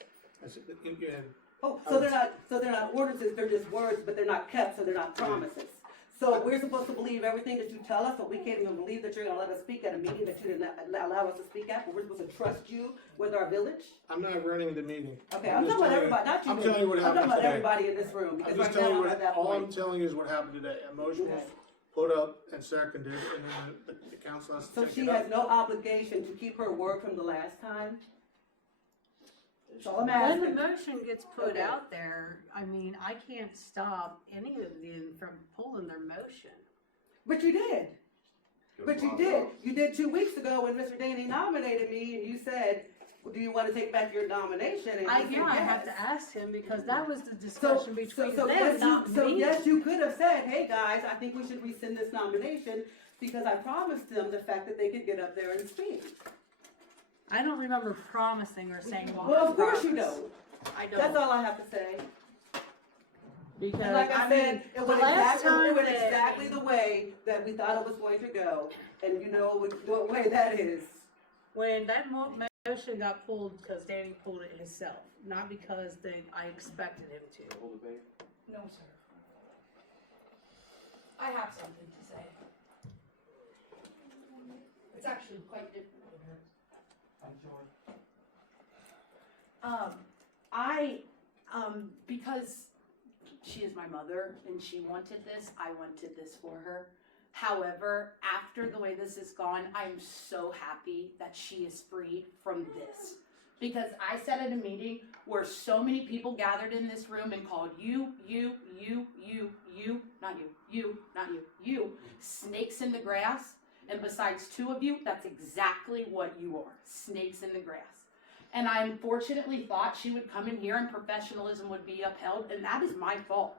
I said, you had Oh, so they're not ordinances, they're just words, but they're not kept, so they're not promises. So we're supposed to believe everything that you tell us, but we can't even believe that you're gonna let us speak at a meeting that you didn't allow us to speak at, but we're supposed to trust you with our village? I'm not running the meeting. Okay, I'm talking about everybody, not you. I'm telling you what I'm happened talking about today. everybody in this room, because I'm right just now telling you I'm at what, that all I'm point. telling you is what happened today. A motion was Okay. put up and seconded, and then the council has to So take she it has up. no obligation to keep her word from the last time? That's all I'm When the asking. motion gets put Okay. out there, I mean, I can't stop any of them from pulling their motion. But you did. But you did. You did 2 weeks ago when Mr. Danny nominated me and you said, well, do you want to take back your nomination? And I, he said yeah, I have yes. to ask him because that was the So, discussion between them, yes, not so me. yes, you could have said, hey, guys, I think we should rescind this nomination because I promised them the fact that they could get up there and speak. I don't remember promising or saying. Well, of course you promise. don't. I don't. That's all I have to say. Because And like I said, mean, it the went last time that- exactly the way that we thought it was going to go. And you know what way that is. when that motion got pulled, because Danny pulled it himself, not because I expected him to. No, sir. I have something to say. It's actually quite different. Because she is my mother and she wanted this, I wanted this for her. However, after the way this has gone, I'm so happy that she is free from this. Because I sat at a meeting where so many people gathered in this room and called you, not you, snakes in the grass. And besides 2 of you, that's exactly what you are, snakes in the grass. And I unfortunately thought she would come in here and professionalism would be upheld, and that is my fault.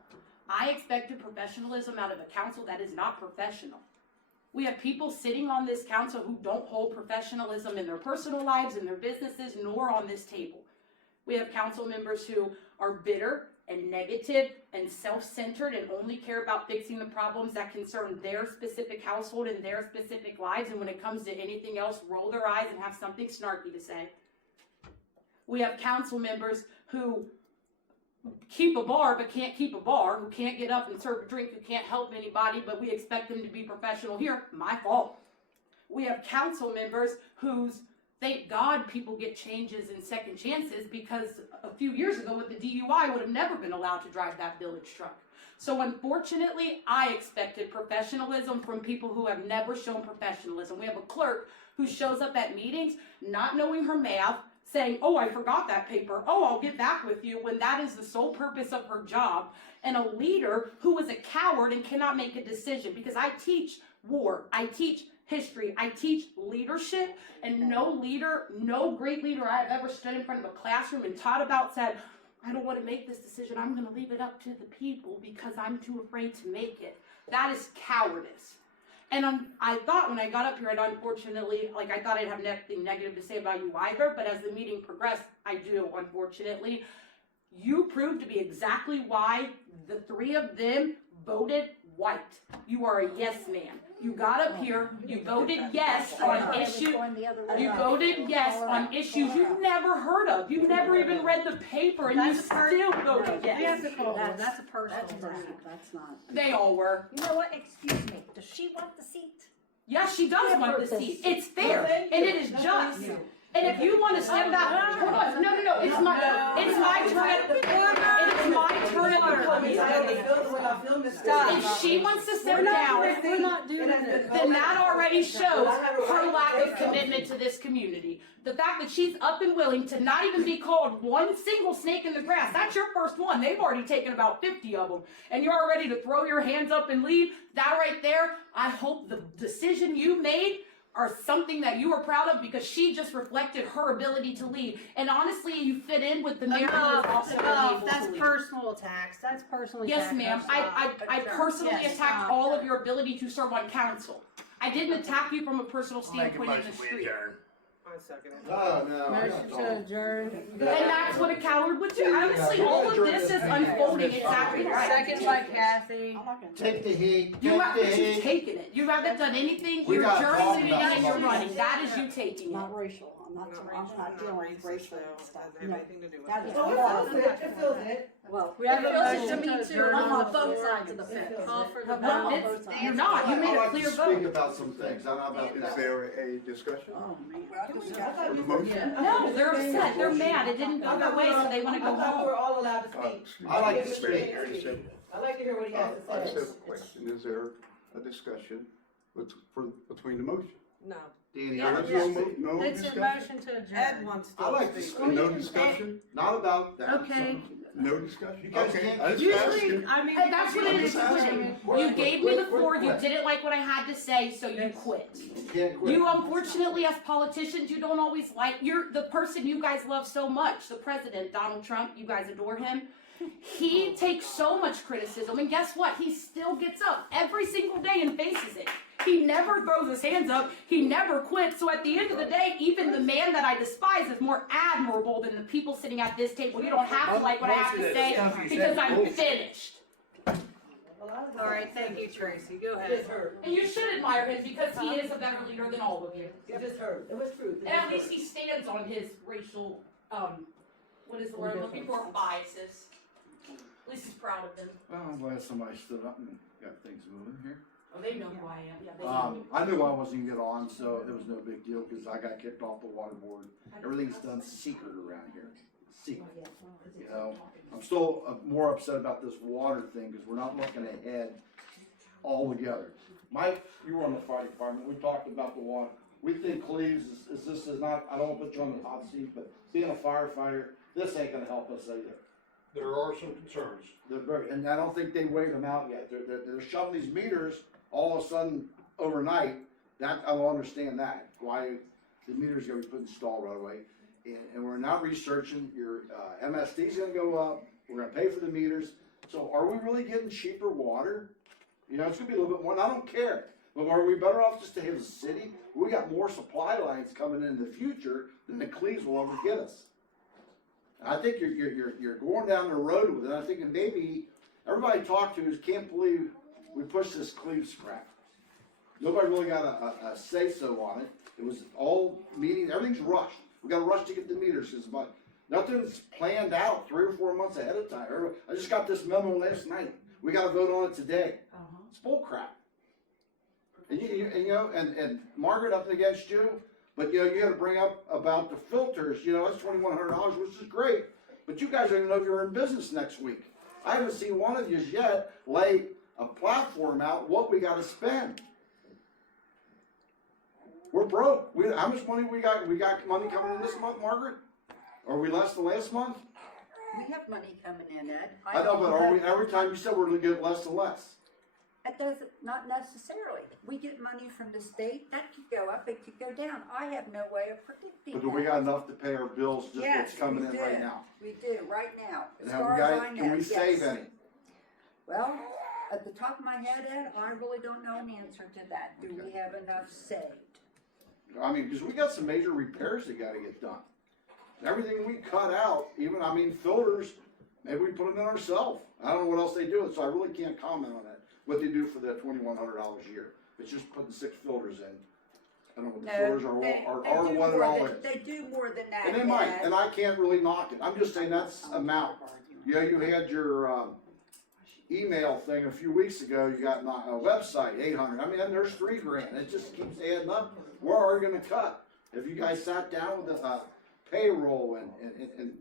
I expected professionalism out of a council that is not professional. We have people sitting on this council who don't hold professionalism in their personal lives, in their businesses, nor on this table. We have council members who are bitter and negative and self-centered and only care about fixing the problems that concern their specific household and their specific lives, and when it comes to anything else, roll their eyes and have something snarky to say. We have council members who keep a bar but can't keep a bar, who can't get up and serve a drink, who can't help anybody, but we expect them to be professional here. My fault. We have council members whose, thank God people get changes and second chances, because a few years ago with the DUI would have never been allowed to drive that village truck. So unfortunately, I expected professionalism from people who have never shown professionalism. We have a clerk who shows up at meetings not knowing her math, saying, oh, I forgot that paper. Oh, I'll get back with you, when that is the sole purpose of her job. And a leader who is a coward and cannot make a decision, because I teach war, I teach history, I teach leadership, and no leader, no great leader I've ever stood in front of a classroom and taught about said, I don't want to make this decision, I'm going to leave it up to the people because I'm too afraid to make it. That is cowardice. And I thought when I got up here, and unfortunately, I thought I'd have nothing negative to say about you either, but as the meeting progressed, I do, unfortunately. You proved to be exactly why the three of them voted white. You are a yes man. You got up here, you voted yes on issues, you voted yes on issues you've never heard of. You've never even read the paper, and you still voted yes. That's a personal thing. That's not. They all were. You know what, excuse me, does she want the seat? Yes, she does want the seat. It's fair, and it is just. And if you want to step back, hold on, no, it's my turn. It is my turn at the podium. If she wants to sit down, then that already shows her lack of commitment to this community. The fact that she's up and willing to not even be called one single snake in the grass, that's your first one. They've already taken about 50 of them. And you're ready to throw your hands up and leave. That right there, I hope the decision you made are something that you are proud of, because she just reflected her ability to lead. And honestly, you fit in with the mayor who is also able That's to lead. personal attacks. That's personal attacks. Yes, ma'am. I personally attacked all of your ability to serve on council. I didn't attack you from a personal standpoint in the street. I second it. No. Motion to adjourn. And that's what a coward would do. Honestly, all of this is unfolding exactly right. Second by Kathy. Take the heat, You've taken it. You haven't done anything. You're adjourning the meeting and you're running. That is you taking it. Not racial, I'm not dealing with racial stuff. Doesn't have anything to do with That it. is It feels it. Well, We have a motion to to me too, adjourn I'm on on the both floor. sides of the fence. Call for the I'm on vote. both sides. You're not. You made a clear Speak vote. about some things, I don't know about Is that. there a discussion? Oh, man. On the motion? No, they're upset. They're mad. It didn't go their way, so they want to go I thought we were home. all allowed to speak. I like to Excuse speak. me, I just said- I like to hear what he has I to just say. have a question. Is there a discussion between the motion? No. Danny, Yeah, I There's like to no speak. no It's a discussion? motion to Ed adjourn. wants to I like to speak. speak. No discussion? Not about that. Okay. No discussion? You guys Okay, can't- I just Usually, asking. I mean. Hey, that's what it I'm is. just asking. You gave me the floor. You Quit. didn't like what I had to say, so you quit. You can't quit. You, unfortunately, as politicians, you don't always like, you're the person you guys love so much, the president, Donald Trump, you guys adore him. He takes so much criticism, and guess what? He still gets up every single day and faces it. He never throws his hands up. He never quits. So at the end of the day, even the man that I despise is more admirable than the people sitting at this table. You don't have to like what I have to say because I'm finished. All right, thank you, Tracy. Go ahead. And you should admire him because he is a better leader than all of you. It just hurt. It was true. And at least he stands on his racial, what is the word I'm looking for? Biases. At least he's proud of them. Well, I'm glad somebody stood up and got things moving here. Oh, they know who I am. Yeah, they know. I knew I wasn't gonna get on, so it was no big deal, cause I got kicked off the water board. Everything's done secret around here, secret. You know, I'm still more upset about this water thing, cause we're not looking ahead altogether. Mike, you were on the fire department, we talked about the water. We think Cleves is not, I don't wanna put you on the hot seat, but being a firefighter, this ain't gonna help us either. There are some concerns. And I don't think they weighed them out yet. They're shoving these meters all of a sudden overnight. That, I will understand that, why the meters gonna be put installed right away. And we're not researching, your MSD's gonna go up, we're gonna pay for the meters. So are we really getting cheaper water? You know, it's gonna be a little bit more, and I don't care. But are we better off just to have the city? We got more supply lines coming in the future than the Cleves will ever get us. And I think you're going down the road with it. I think maybe everybody I talked to can't believe we pushed this Cleves crap. Nobody really got a say-so on it. It was all meetings, everything's rushed. We got to rush to get the meters, because nothing's planned out 3 or 4 months ahead of time. I just got this memo last night. We got to vote on it today. It's bull crap. And Margret up against you, but you got to bring up about the filters. That's $2,100, which is great. But you guys don't even know if you're in business next week. I haven't seen one of you yet lay a platform out what we got to spend. We're broke. How much money we got? We got money coming in this month, Margret? Are we less than last month? We have money coming in, Ed. I know, but every time you said we're going to get less and less. It doesn't, not necessarily. We get money from the state, that could go up, it could go down. I have no way of predicting But do that. we got enough to pay our bills, just what's coming in right now? We do, right now, as And far as I know, can we save yes. any? Well, at the top of my head, Ed, I really don't know an answer to that. Do we have enough saved? I mean, because we got some major repairs that got to get done. Everything we cut out, filters, maybe we put them in ourselves. I don't know what else they do, so I really can't comment on that. What they do for that $2,100 a year. It's just putting 6 filters in. I don't know what the filters are what it all is. They do more than that, And they might, Ed. and I can't really knock it. I'm just saying that's amount. You had your email thing a few weeks ago. You got a website, 800. There's $3,000. It just keeps adding up. Where are you going to cut? Have you guys sat down with the payroll and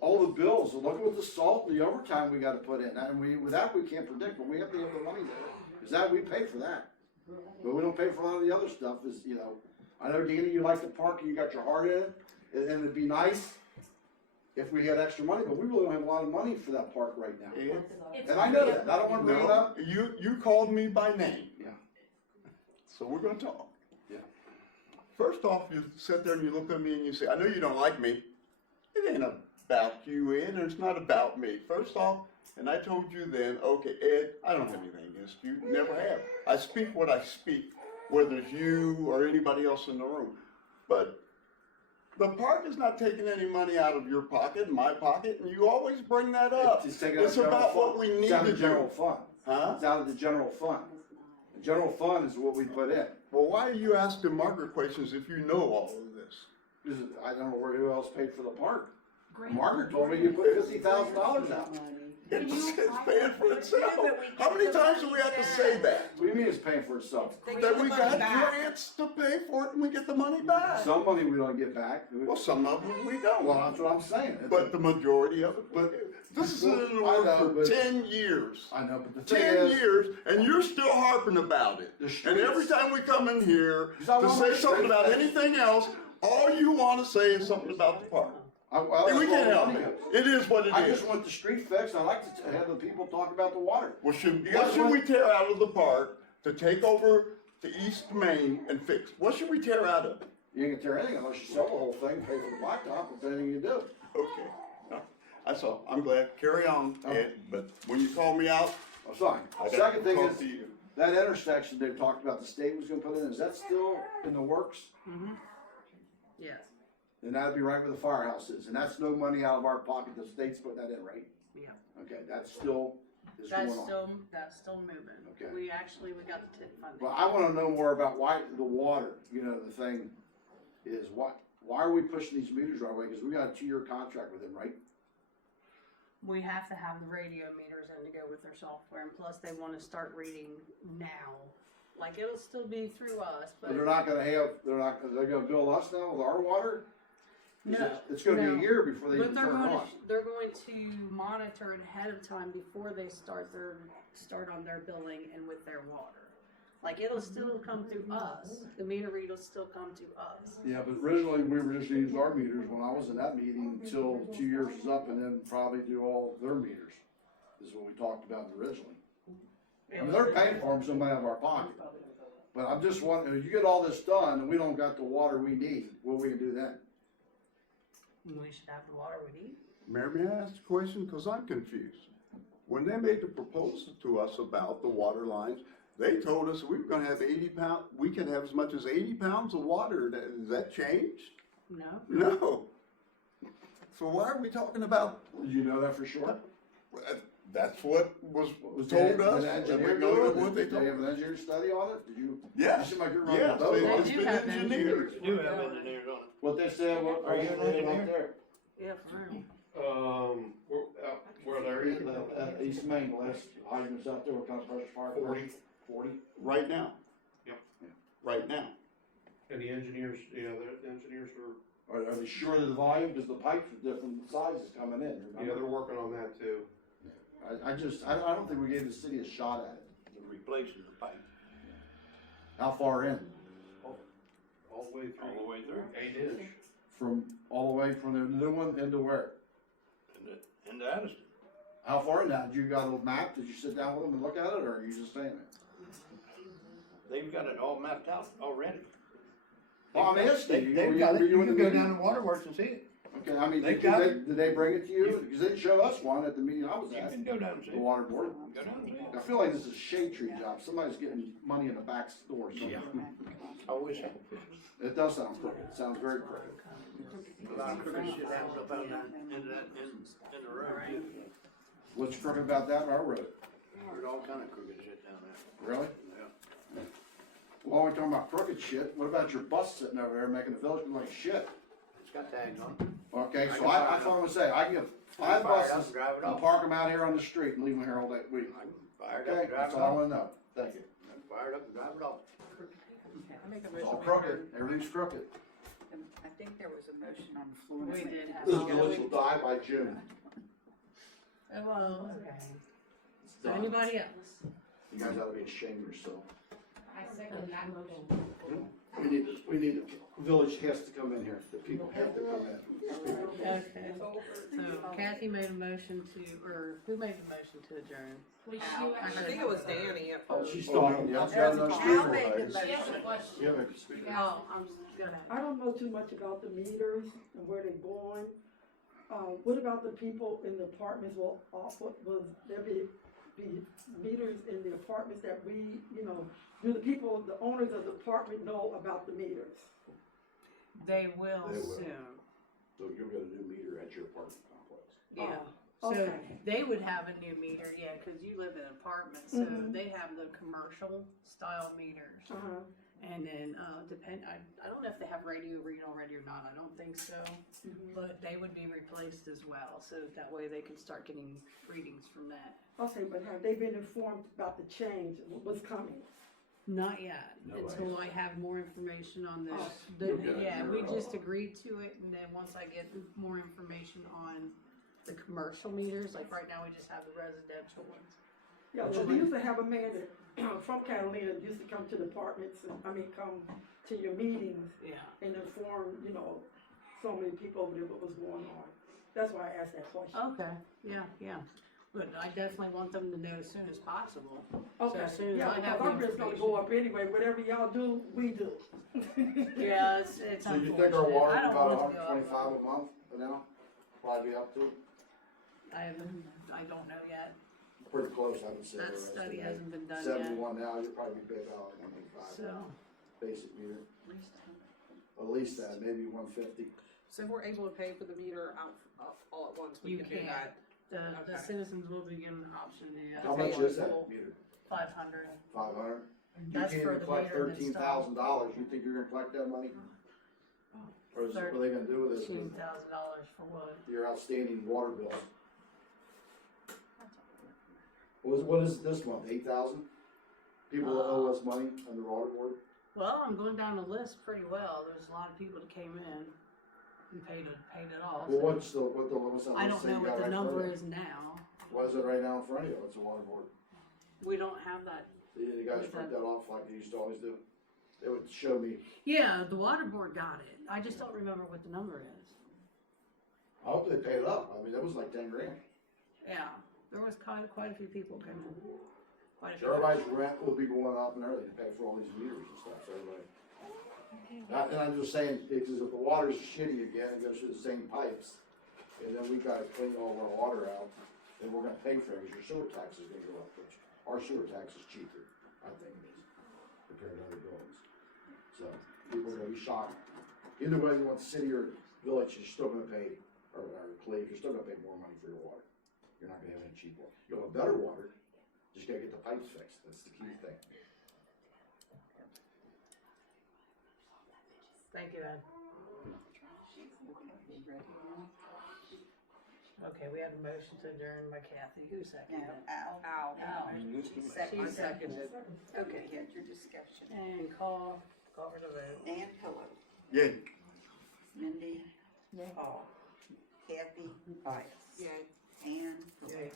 all the bills? Look at what the salt and the overtime we got to put in. And with that we can't predict, but we have to have the money there. Because that we pay for that. But we don't pay for a lot of the other stuff. I know, Dina, you like the park and you got your heart in it, and it'd be nice if we had extra money, but we really don't have a lot of money for that park right now. And I know that. I don't want to bring it up. You called me by name. Yeah. So we're going to talk. Yeah. First off, you sit there and you look at me and you say, I know you don't like me. It ain't about you, Ed, and it's not about me. First off, and I told you then, okay, Ed, I don't have anything against you. Never have. I speak what I speak, whether it's you or anybody else in the room. But the park is not taking any money out of your pocket, my pocket, and you always bring that up. It's about what we need to do. It's out of the general fund. Huh? It's out of the general fund. The general fund is what we put in. Well, why are you asking Margret questions if you know all of this? Because I don't know who else paid for the park. Margret told me you put $50,000 out. It's paying for itself. How many times do we have to say that? What do you mean it's paying for itself? That we got grants to pay for it and we get the money back. Some money we don't get back. Well, some of it we don't. Well, that's what I'm saying. But the majority of it. But this has been in the works for 10 years. I know, but the thing 10 is, years, and you're still harping about it. And every time we come in here to say something about anything else, all you want to say is something about the park. And we can't help it. It is what it is. I just want the street fixed. I like to have the people talk about the water. Well, what should we tear out of the park to take over to East Main and fix? What should we tear out of it? You ain't gonna tear anything unless you sell the whole thing, pay for the blacktop, that's anything you do. Okay. That's all. I'm glad. Carry on, Ed. But when you call me out, I'm sorry. I The got second to thing talk is, to you. that intersection they talked about the state was gonna put in, is that still in the works? Mm-hmm. Yes. Then that'd be right where the firehouse is, and that's no money out of our pocket, the state's putting that in, right? Yeah. Okay, that's still, is going on. That's still moving. Okay. We got the TIP funding. Well, I wanna know more about why the water, the thing is, why are we pushing these meters right away? Cause we got a 2-year contract with them, right? We have to have the radio meters in to go with their software, and plus they want to start reading now. Like, it'll still be through us, but. But they're gonna bill us now with our water? No. It's gonna be a year before they But even turn it on. they're going to monitor it ahead of time before they start on their billing and with their water. Like, it'll still come through us. The meter read will still come to us. Yeah, but originally we were just using our meters when I was in that meeting until 2 years is up and then probably do all their meters. This is what we talked about originally. I mean, they're paying for them, somebody out of our pocket. But I'm just wondering, if you get all this done and we don't got the water we need, what we can do then? We should have the water we need. Mayor, may I ask a question? Because I'm confused. When they made the proposal to us about the water lines, They told us we were gonna have 80 pounds, we could have as much as 80 pounds of water. Has that changed? No. No. So why are we talking about, Did you know that for sure? that's what was Was told the us. engineer and we do know it? what they Did they told have us. an engineer study on it? Did you? Yeah. You seem like you're running Yeah, the boat. they- They it's do been have engineered. We do have engineers on it. What they said, what, are you out there? Yeah, for real. Where they're in, At East Main, last hydrants out there, what kind of pressure fire? 40? Right now. Yep. Right now. and the engineers, yeah, the engineers Are they sure of the volume, cause the pipes are different sizes coming in, yeah, remember? they're working on that too. I don't think we gave the city a shot at it. They're replacing the pipe How far in? All the way through. all the way through. 8 inch. From, all the way from the new one into where? Into Addyston. How far in that? Did you got a map? Did you sit down with them and look at it, or are you just saying it? They've got it all mapped out already. Well, I'm asking you. They've got it, you can go down to Waterworks and see it. Okay, I mean, They've got did they bring it to you? Because they didn't show us one at the meeting I was You at, can go down and see the it. water board. Go down and see it. I feel like this is a shade tree job. Somebody's getting money in the back door. Yeah. I wish I could. It does sound crooked. It sounds very crooked. A lot of crooked shit happens up out there in the road too. What's crooked about that in our road? There's all kind of crooked shit down there. Really? Yeah. Well, we're talking about crooked shit. What about your bus sitting over there making the village look like shit? It's got tags on it. Okay, I so can I fire it thought I up. would say, I can get 5 I can fire it up buses and drive it and off. park them out here on the street and leave them here all day week. I can fire it up Okay, and drive that's it all I off. wanna know. Thank you. I can fire it up and drive it off. I make a It's motion. all we crooked. adjourn. Everything's crooked. I think there was a motion on the floor. We did have. This village will die by June. Well, It's so done. anybody else? You guys ought to be ashamed of yourself. I second that motion. We need, the village has to come in here. The people have to come in. Okay, so Kathy made a motion to, or who made the motion to adjourn? Wait, I think it was Danny at Oh, first. she's talking. Yeah, she's got enough Al speaker made the rights. She has a motion. question. Yeah, make a speaker. Oh, I'm gonna. I don't know too much about the meters and where they're going. What about the people in the apartments? Will there be meters in the apartments that we, do the people, the owners of the apartment know about the meters? They will They will. soon. So you'll get a new meter at your apartment complex. Yeah. Oh, So okay. they would have a new meter, yeah, cause you live in an apartment, so Mhm. they have the commercial style meters. Uh-huh. And then, I don't know if they have radio read already or not, I don't think so. Mhm. But they would be replaced as well, so that way they can start getting readings from that. Okay, but have they been informed about the change, what's coming? Not yet, No until I have more information on this. Oh. You'll get it. Yeah, we just agreed to it, and then once I get more information on the commercial meters, like right now we just have the residential ones. Yeah, well, we used to have a man that, from Catalina, that used to come to the apartments, come to your meetings Yeah. and inform, so many people over there what was going on. That's why I asked that question. Okay, yeah. But I definitely want them to know as soon as possible. Okay, as soon as yeah, I have because the I'm just gonna information. go up anyway, whatever y'all do, we do. Yeah, it's So you unfortunate. think our water I is don't about want to go up. 125 a month now? Probably be up to? I don't know yet. Pretty close, I would say. That the study rest hasn't been done of yet. it. 71 now, you'll probably pay about 185. So, Basic meter. At least that, maybe 150. So if we're able to pay for the meter out all at once, we You can do can. that. the Okay. citizens will be given an option, yeah. How much is that meter? 500. 500? You That's can't for even the collect meter that's $13,000. You think you're gonna collect that money? Or is, what are they gonna do with it? $13,000 for what? Your outstanding water bill. What is this month, 8,000? People that owe us money on the water board? Well, I'm going down the list pretty well. There's a lot of people that came in and paid it off. Well, so- what's the lowest on I this don't thing know you what got the right in front number of you? is now. What is it right now in front of you? What's the water board? We don't have that. You guys What's print that? that off like you used to always do? It would show me, Yeah, the water board got it. I just don't remember what the number is. I hope they paid it up. I mean, that was like 10 grand. Yeah, there was quite a few people came in. Quite a few. So everybody's rent will be going up and everything to pay for all these meters and stuff, so everybody. And I'm just saying, because if the water's shitty again, it goes through the same pipes, and then we gotta clean all of our water out, then we're gonna pay for it, because your sewer tax is gonna go up, which our sewer tax is cheaper. I think it is, compared to other buildings. So, people are gonna be shocked. Either way, you want the city or village, you're still gonna pay, or Cleve, you're still gonna pay more money for your water. You're not gonna have any cheap water. You'll have better water, just gotta get the pipes fixed, that's the key thing. Thank you, Ed. Okay, we had a motion to adjourn by Kathy. Who seconded it? Al. She seconded. Okay, you had your discussion. And call for the vote. Dan Pillow, Yay. Mindy, Yay. Paul, Kathy, Bias, Yay. Ann, Yay.